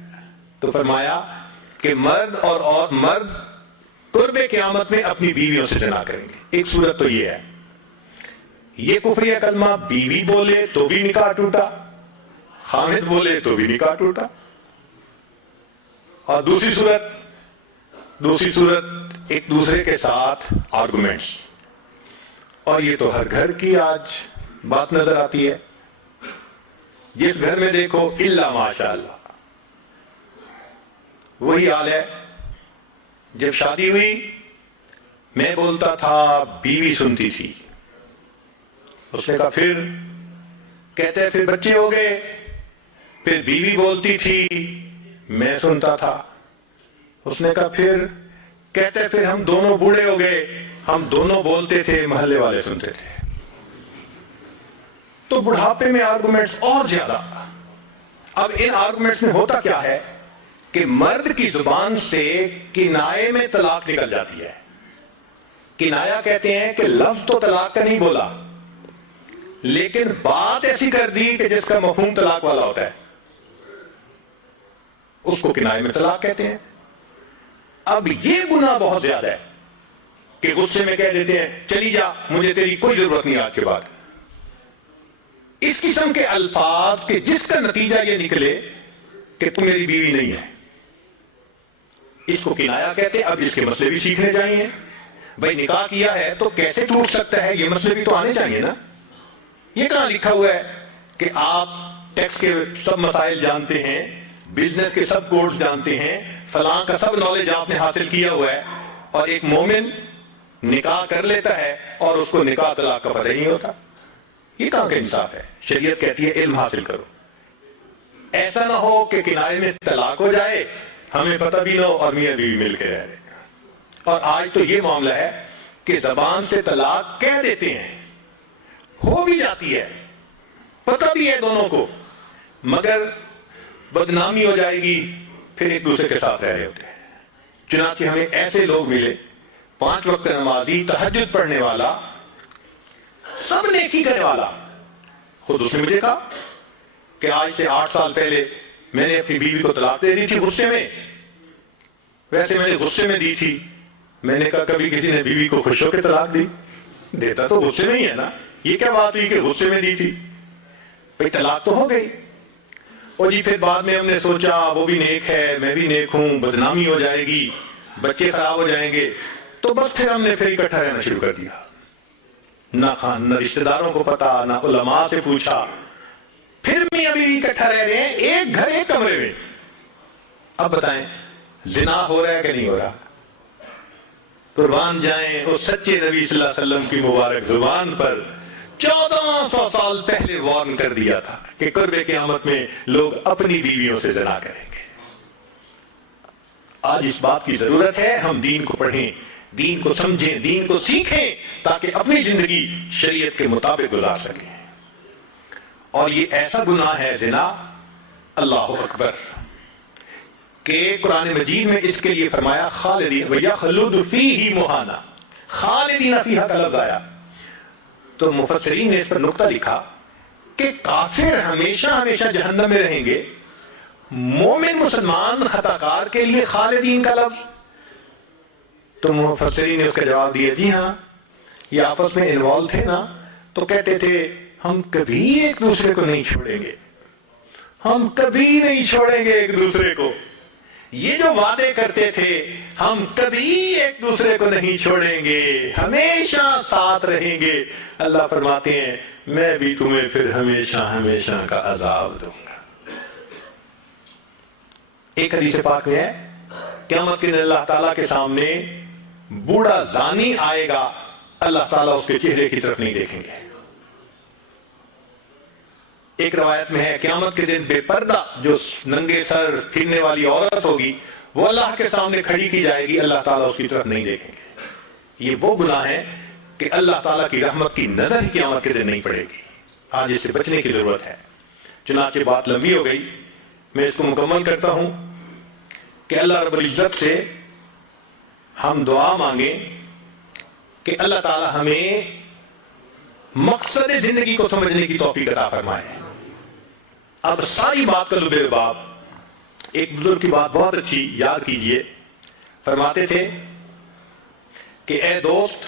تو فرمایا کہ مرد قرب قیامت میں اپنی بیویوں سے زنا کریں گے. ایک صورت تو یہ ہے، یہ کفریہ کلمہ بیوی بولے تو بھی نکاح ٹوٹا، خامد بولے تو بھی نکاح ٹوٹا. اور دوسری صورت ایک دوسرے کے ساتھ آرگومنٹس. اور یہ تو ہر گھر کی آج بات نظر آتی ہے. جس گھر میں دیکھو الا ماشاء اللہ وہی حال ہے. جب شادی ہوئی میں بولتا تھا بیوی سنتی تھی. اس نے کہا پھر کہتے پھر بچے ہو گئے، پھر بیوی بولتی تھی میں سنتا تھا. اس نے کہا پھر کہتے پھر ہم دونوں بوڑھے ہو گئے، ہم دونوں بولتے تھے محلے والے سنتے تھے. تو بڑھاپے میں آرگومنٹس اور زیادہ. اب ان آرگومنٹس میں ہوتا کیا ہے کہ مرد کی زبان سے کنائے میں طلاق نکل جاتی ہے. کنایا کہتے ہیں کہ لفظ تو طلاق کا نہیں بولا لیکن بات ایسی کر دی کہ جس کا مفہوم طلاق والا ہوتا ہے، اس کو کنائے میں طلاق کہتے ہیں. اب یہ گناہ بہت زیادہ ہے کہ غصے میں کہہ دیتے ہیں چلی جا، مجھے تیری کوئی ضرورت نہیں آج کے بعد. اس قسم کے الفاظ کہ جس کا نتیجہ یہ نکلے کہ تم میری بیوی نہیں ہے، اس کو کنایا کہتے ہیں. اب اس کے مسئلے بھی سیکھنے چاہیے. بھائی نکاح کیا ہے تو کیسے ٹوٹ سکتا ہے، یہ مسئلے بھی تو آنے چاہیے نا. یہ کہاں لکھا ہوا ہے کہ آپ ٹیکس کے سب مسائل جانتے ہیں، بزنس کے سب کوڈ جانتے ہیں، فلاں کا سب نالج آپ نے حاصل کیا ہوا ہے، اور ایک مومن نکاح کر لیتا ہے اور اس کو نکاح طلاق کا پتہ نہیں ہوتا. یہ کہاں کا انصاف ہے؟ شریعت کہتی ہے علم حاصل کرو. ایسا نہ ہو کہ کنارے میں طلاق ہو جائے، ہمیں پتہ بھی نہ ہو اور میاں بیوی مل کے رہ رہے ہیں۔ اور آج تو یہ معاملہ ہے کہ زبان سے طلاق کہہ دیتے ہیں، ہو بھی جاتی ہے، پتہ بھی ہے دونوں کو، مگر بدنامی ہو جائے گی، پھر ایک دوسرے کے ساتھ رہ رہے ہوتے ہیں۔ چنانچہ ہمیں ایسے لوگ ملے، 5 وقت نمازی، تہجد پڑھنے والا، سب نیکی کرنے والا۔ خود اس نے مجھے کہا کہ آج سے 8 سال پہلے میں نے اپنی بیوی کو طلاق دے دی تھی غصے میں، ویسے میں نے غصے میں دی تھی۔ میں نے کہا کبھی کسی نے بیوی کو خوش ہو کے طلاق دی؟ دیتا تو غصے میں ہی ہے نا، یہ کیا بات ہوئی کہ غصے میں دی تھی؟ بھئی طلاق تو ہو گئی۔ اور جی پھر بعد میں ہم نے سوچا وہ بھی نیک ہے، میں بھی نیک ہوں، بدنامی ہو جائے گی، بچے خراب ہو جائیں گے، تو بس پھر ہم نے پھر اکٹھا رہنا شروع کر دیا۔ نہ رشتہ داروں کو پتا، نہ علماء سے پوچھا، پھر میاں بیوی اکٹھا رہ رہے ہیں ایک گھر ایک کمرے میں۔ اب بتائیں زنا ہو رہا ہے کہ نہیں ہو رہا؟ قربان جائیں اس سچے نبی صلی اللہ علیہ وسلم کی مبارک زبان پر 1400 سال پہلے وارن کر دیا تھا کہ قرب قیامت میں لوگ اپنی بیویوں سے زنا کریں گے۔ آج اس بات کی ضرورت ہے ہم دین کو پڑھیں، دین کو سمجھیں، دین کو سیکھیں، تاکہ اپنی زندگی شریعت کے مطابق گزار سکیں۔ اور یہ ایسا گناہ ہے زنا، اللہ اکبر، کہ قرآن مجید میں اس کے لیے فرمایا خالدین وَيَخْلُدُ فِيهِ مُهَانًا، خالدین فیہا کا لفظ آیا۔ تو مفسرین نے اس پر نقطہ لکھا کہ کافر ہمیشہ ہمیشہ جہنم میں رہیں گے، مومن مسلمان خطا کار کے لیے خالدین کا لفظ؟ تو مفسرین نے اس کا جواب دیا جی ہاں، یہ آپس میں انوالو تھے نا، تو کہتے تھے ہم کبھی ایک دوسرے کو نہیں چھوڑیں گے، ہم کبھی نہیں چھوڑیں گے ایک دوسرے کو۔ یہ جو وعدے کرتے تھے ہم کبھی ایک دوسرے کو نہیں چھوڑیں گے، ہمیشہ ساتھ رہیں گے، اللہ فرماتے ہیں میں بھی تمہیں پھر ہمیشہ ہمیشہ کا عذاب دوں گا۔ ایک حدیث پاک میں ہے قیامت کے دن اللہ تعالیٰ کے سامنے بوڑھا زانی آئے گا، اللہ تعالیٰ اس کے چہرے کی طرف نہیں دیکھیں گے۔ ایک روایت میں ہے قیامت کے دن بے پردہ جو ننگے سر پھرنے والی عورت ہوگی وہ اللہ کے سامنے کھڑی کی جائے گی، اللہ تعالیٰ اس کی طرف نہیں دیکھیں گے۔ یہ وہ گناہ ہے کہ اللہ تعالیٰ کی رحمت کی نظر ہی قیامت کے دن نہیں پڑے گی۔ آج اس سے بچنے کی ضرورت ہے۔ چنانچہ بات لمبی ہو گئی، میں اس کو مکمل کرتا ہوں کہ اللہ رب العزت سے ہم دعا مانگیں کہ اللہ تعالیٰ ہمیں مقصد زندگی کو سمجھنے کی توفیق عطا فرمائے۔ اب ساری بات کا لب باب، ایک بزرگ کی بات بہت اچھی یاد کیجئے، فرماتے تھے کہ اے دوست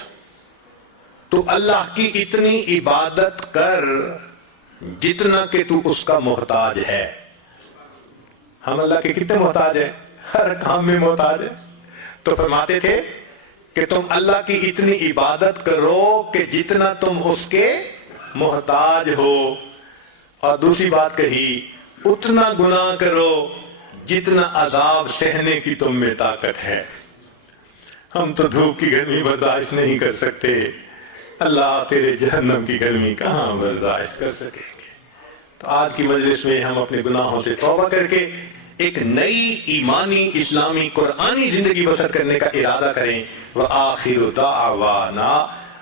تو اللہ کی اتنی عبادت کر جتنا کہ تو اس کا محتاج ہے۔ ہم اللہ کے کتنے محتاج ہیں؟ ہر کام میں محتاج ہیں۔ تو فرماتے تھے کہ تم اللہ کی اتنی عبادت کرو کہ جتنا تم اس کے محتاج ہو، اور دوسری بات کہی اتنا گناہ کرو جتنا عذاب سہنے کی تم میں طاقت ہے۔ ہم تو دھوپ کی گرمی برداشت نہیں کر سکتے، اللہ تیرے جہنم کی گرمی کہاں برداشت کر سکیں گے؟ تو آج کی مجلس میں ہم اپنے گناہوں سے توبہ کر کے ایک نئی ایمانی اسلامی قرآنی زندگی بسر کرنے کا ارادہ کریں۔ وآخر دعوانا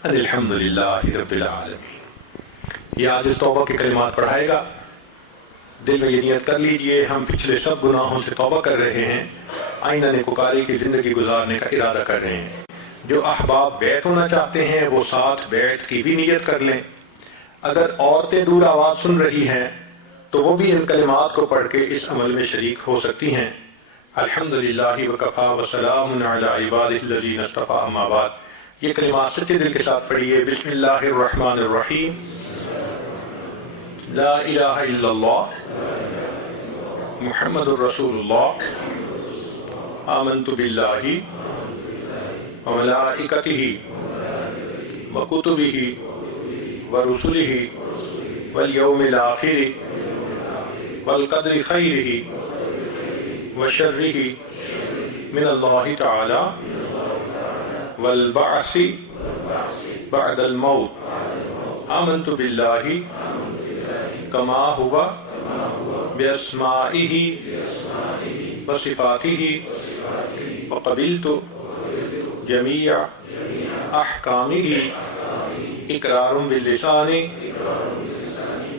ان الحمد للہ رب العالمین۔ یہ آج اس توبہ کے کلمات پڑھائے گا، دل میں یہ نیت کر لیجئے ہم پچھلے سب گناہوں سے توبہ کر رہے ہیں، آئینہ نیکوکاری کی زندگی گزارنے کا ارادہ کر رہے ہیں۔ جو احباب بیعت ہونا چاہتے ہیں وہ ساتھ بیعت کی بھی نیت کر لیں۔ اگر عورتیں دور آواز سن رہی ہیں تو وہ بھی ان کلمات کو پڑھ کے اس عمل میں شریک ہو سکتی ہیں۔ الحمدللہ وکفی وسلام علی عبادہ الذین اصطفی، اما بعد۔ یہ کلمات سچے دل کے ساتھ پڑھیے۔ بسم اللہ الرحمن الرحیم، لا الہ الا اللہ محمد الرسول اللہ، آمنت باللہ وملائکتہ وکتبہ ورسلہ والیوم الآخر والقدر خیرہ وشرہ من اللہ تعالی والبعث بعد الموت، آمنت باللہ کما ہوا بأسمائه وصفاته وقبلت جميع أحكامه إقرار باللسان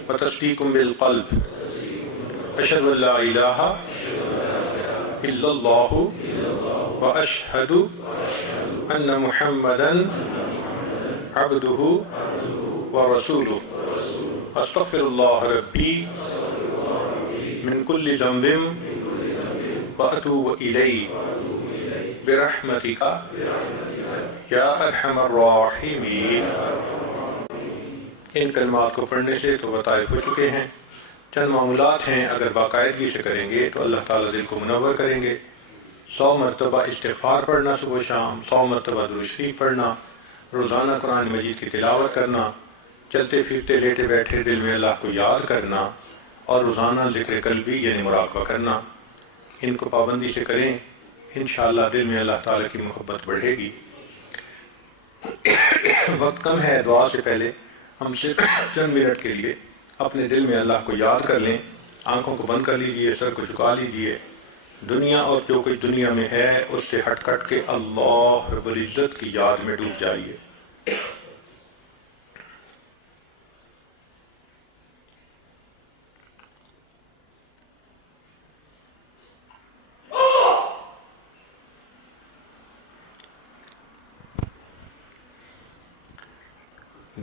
وتصديق بالقلب أشهد أن لا إله إلا الله وأشهد أن محمدا عبده ورسوله أستغفر الله ربي من كل ذنب وأتوب إليه برحمتك یا ارحم الراحمین۔ ان کلمات کو پڑھنے سے تو وطائف ہو چکے ہیں، چند معمولات ہیں، اگر باقاعدگی سے کریں گے تو اللہ تعالیٰ دل کو منور کریں گے۔ 100 مرتبہ استغفار پڑھنا صبح و شام، 100 مرتبہ درود شریف پڑھنا، روزانہ قرآن مجید کی تلاوت کرنا، چلتے پھرتے لیٹے بیٹھے دل میں اللہ کو یاد کرنا، اور روزانہ ذکر قلبی یعنی مراقبہ کرنا۔ ان کو پابندی سے کریں، انشاءاللہ دل میں اللہ تعالیٰ کی محبت بڑھے گی۔ وقت کم ہے، دعا سے پہلے ہم صرف چند منٹ کے لیے اپنے دل میں اللہ کو یاد کر لیں۔ آنکھوں کو بند کر لیجئے، سر کو جھکا لیجئے، دنیا اور جو کچھ دنیا میں ہے اس سے ہٹ کٹ کے اللہ رب العزت کی یاد میں ڈوب جائیے۔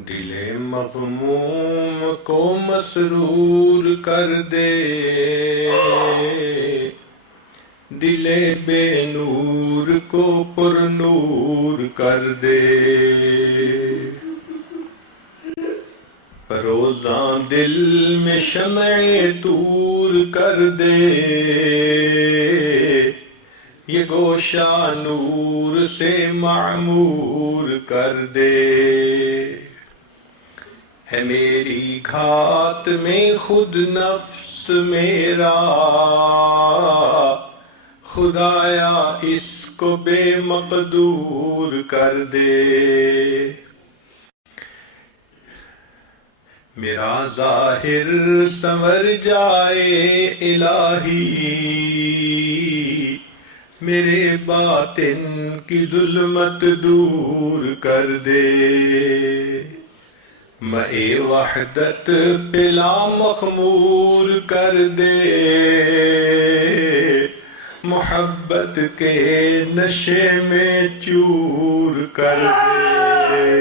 دل مغموم کو مسرور کر دے، دل بے نور کو پر نور کر دے، فروزاں دل میں شمع طور کر دے، یہ گوشہ نور سے معمور کر دے، ہے میری گھات میں خود نفس میرا، خدایا اس کو بے مقدور کر دے، میرا ظاہر سنور جائے الہی، میرے باطن کی ظلمت دور کر دے، مئے وحدت پلا مخمور کر دے، محبت کے نشے میں چور کر دے،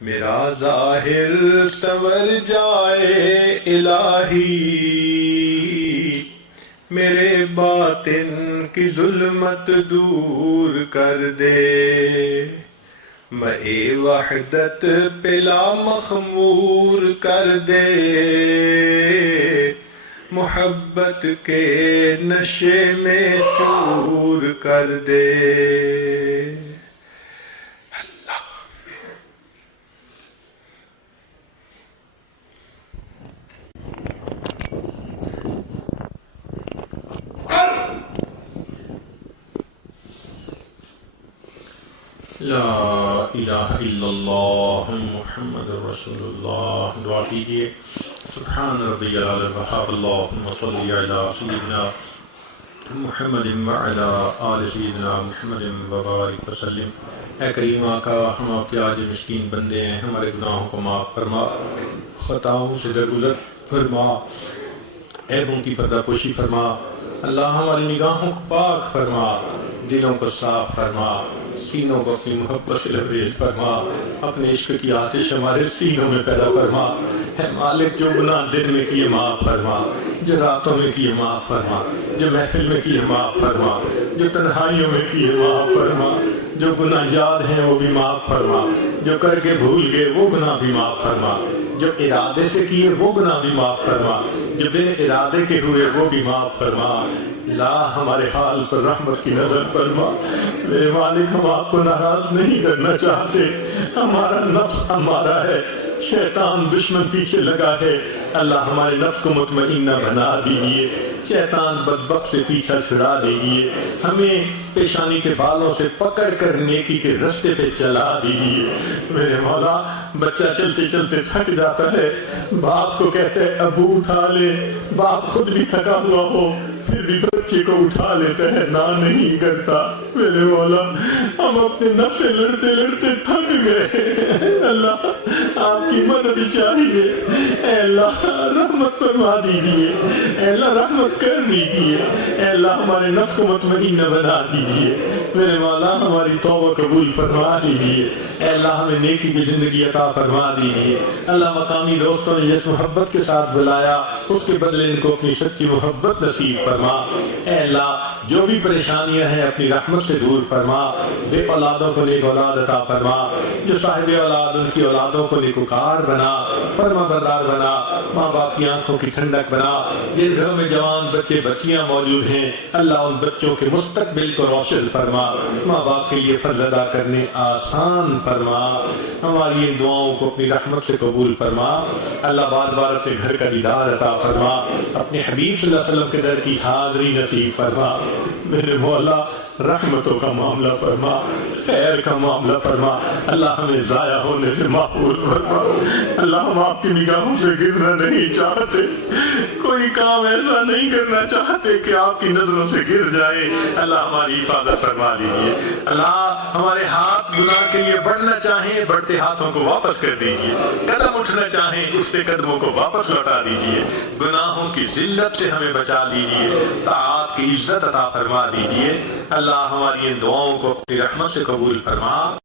میرا ظاہر سنور جائے الہی، میرے باطن کی ظلمت دور کر دے، مئے وحدت پلا مخمور کر دے، محبت کے نشے میں چور کر دے۔ لا الہ الا اللہ محمد رسول اللہ۔ دعا کیجئے، سبحان ربی الاعلی الوہاب، اللہم صلی علی سیدنا محمد وعلی آل سیدنا محمد وبارک وسلم۔ اے کریم آقا، ہم آپ کے عاجز مسکین بندے ہیں، ہمارے گناہوں کو معاف فرما، خطاؤں سے درگزر فرما، عیبوں کی پردہ پوشی فرما، اللہ ہماری نگاہوں کو پاک فرما، دلوں کو صاف فرما، سینوں کو اپنی محبت سے لبریز فرما، اپنے عشق کی آتش ہمارے سینوں میں پیدا فرما۔ ہے مالک، جو گناہ دن میں کیے معاف فرما، جو راتوں میں کیے معاف فرما، جو محفل میں کیے معاف فرما، جو تنہائیوں میں کیے معاف فرما، جو گناہ یاد ہیں وہ بھی معاف فرما، جو کر کے بھول گئے وہ گناہ بھی معاف فرما، جو ارادے سے کیے وہ گناہ بھی معاف فرما، جو بن ارادے کے ہوئے وہ بھی معاف فرما۔ لا ہمارے حال پر رحمت کی نظر فرما۔ میرے مالک ہم آپ کو ناراض نہیں کرنا چاہتے، ہمارا نفس ہمارا ہے، شیطان دشمن پیچھے لگا ہے، اللہ ہمارے نفس کو مطمئنہ بنا دیجیے، شیطان بدبخت سے پیچھا چھڑا دیجیے، ہمیں پیشانی کے بالوں سے پکڑ کر نیکی کے رستے پہ چلا دیجیے۔ میرے مولا بچہ چلتے چلتے تھک جاتا ہے، باپ کو کہتے ہیں ابو اٹھا لے، باپ خود بھی تھکا ہوا ہو پھر بھی بچے کو اٹھا لیتا ہے، نہ نہیں کرتا۔ میرے مولا ہم اپنے نفس سے لڑتے لڑتے تھک گئے، اللہ آپ کی مدد چاہیے، اے اللہ رحمت فرما دیجیے، اے اللہ رحمت کر دیجیے، اے اللہ ہمارے نفس کو مطمئنہ بنا دیجیے۔ میرے مولا ہماری توبہ قبول فرما دیجیے، اے اللہ ہمیں نیکی کی زندگی عطا فرما دیجیے۔ اللہ مقامی دوستوں نے جس محبت کے ساتھ بلایا اس کے بدلے ان کو اپنی سچی محبت نصیب فرما۔ اے اللہ جو بھی پریشانیاں ہیں اپنی رحمت سے دور فرما، بے اولادوں کو نیک اولاد عطا فرما، جو صاحب اولاد ان کی اولادوں کو نیکوکار بنا، فرما بردار بنا، ماں باپ کی آنکھوں کی ٹھنڈک بنا، جن گھروں میں جوان بچے بچیاں موجود ہیں اللہ ان بچوں کے مستقبل کو روشن فرما، ماں باپ کے لیے فرض ادا کرنے آسان فرما، ہماری ان دعاؤں کو اپنی رحمت سے قبول فرما۔ اللہ بار بار اپنے گھر کا دیدار عطا فرما، اپنے حبیب صلی اللہ علیہ وسلم کے در کی حاضری نصیب فرما۔ میرے مولا رحمتوں کا معاملہ فرما، خیر کا معاملہ فرما، اللہ ہمیں ضائع ہونے سے محفوظ فرما۔ اللہ ہم آپ کی نگاہوں سے گرنا نہیں چاہتے، کوئی کام ایسا نہیں کرنا چاہتے کہ آپ کی نظروں سے گر جائے، اللہ ہماری حفاظت فرما لیجیے۔ اللہ ہمارے ہاتھ گناہ کے لیے بڑھنا چاہیں بڑھتے ہاتھوں کو واپس کر دیجیے، قدم اٹھنا چاہیں اٹھتے قدموں کو واپس لوٹا دیجیے، گناہوں کی ذلت سے ہمیں بچا لیجیے، طاعات کی عزت عطا فرما دیجیے۔ اللہ ہماری ان دعاؤں کو اپنی رحمت سے قبول فرما۔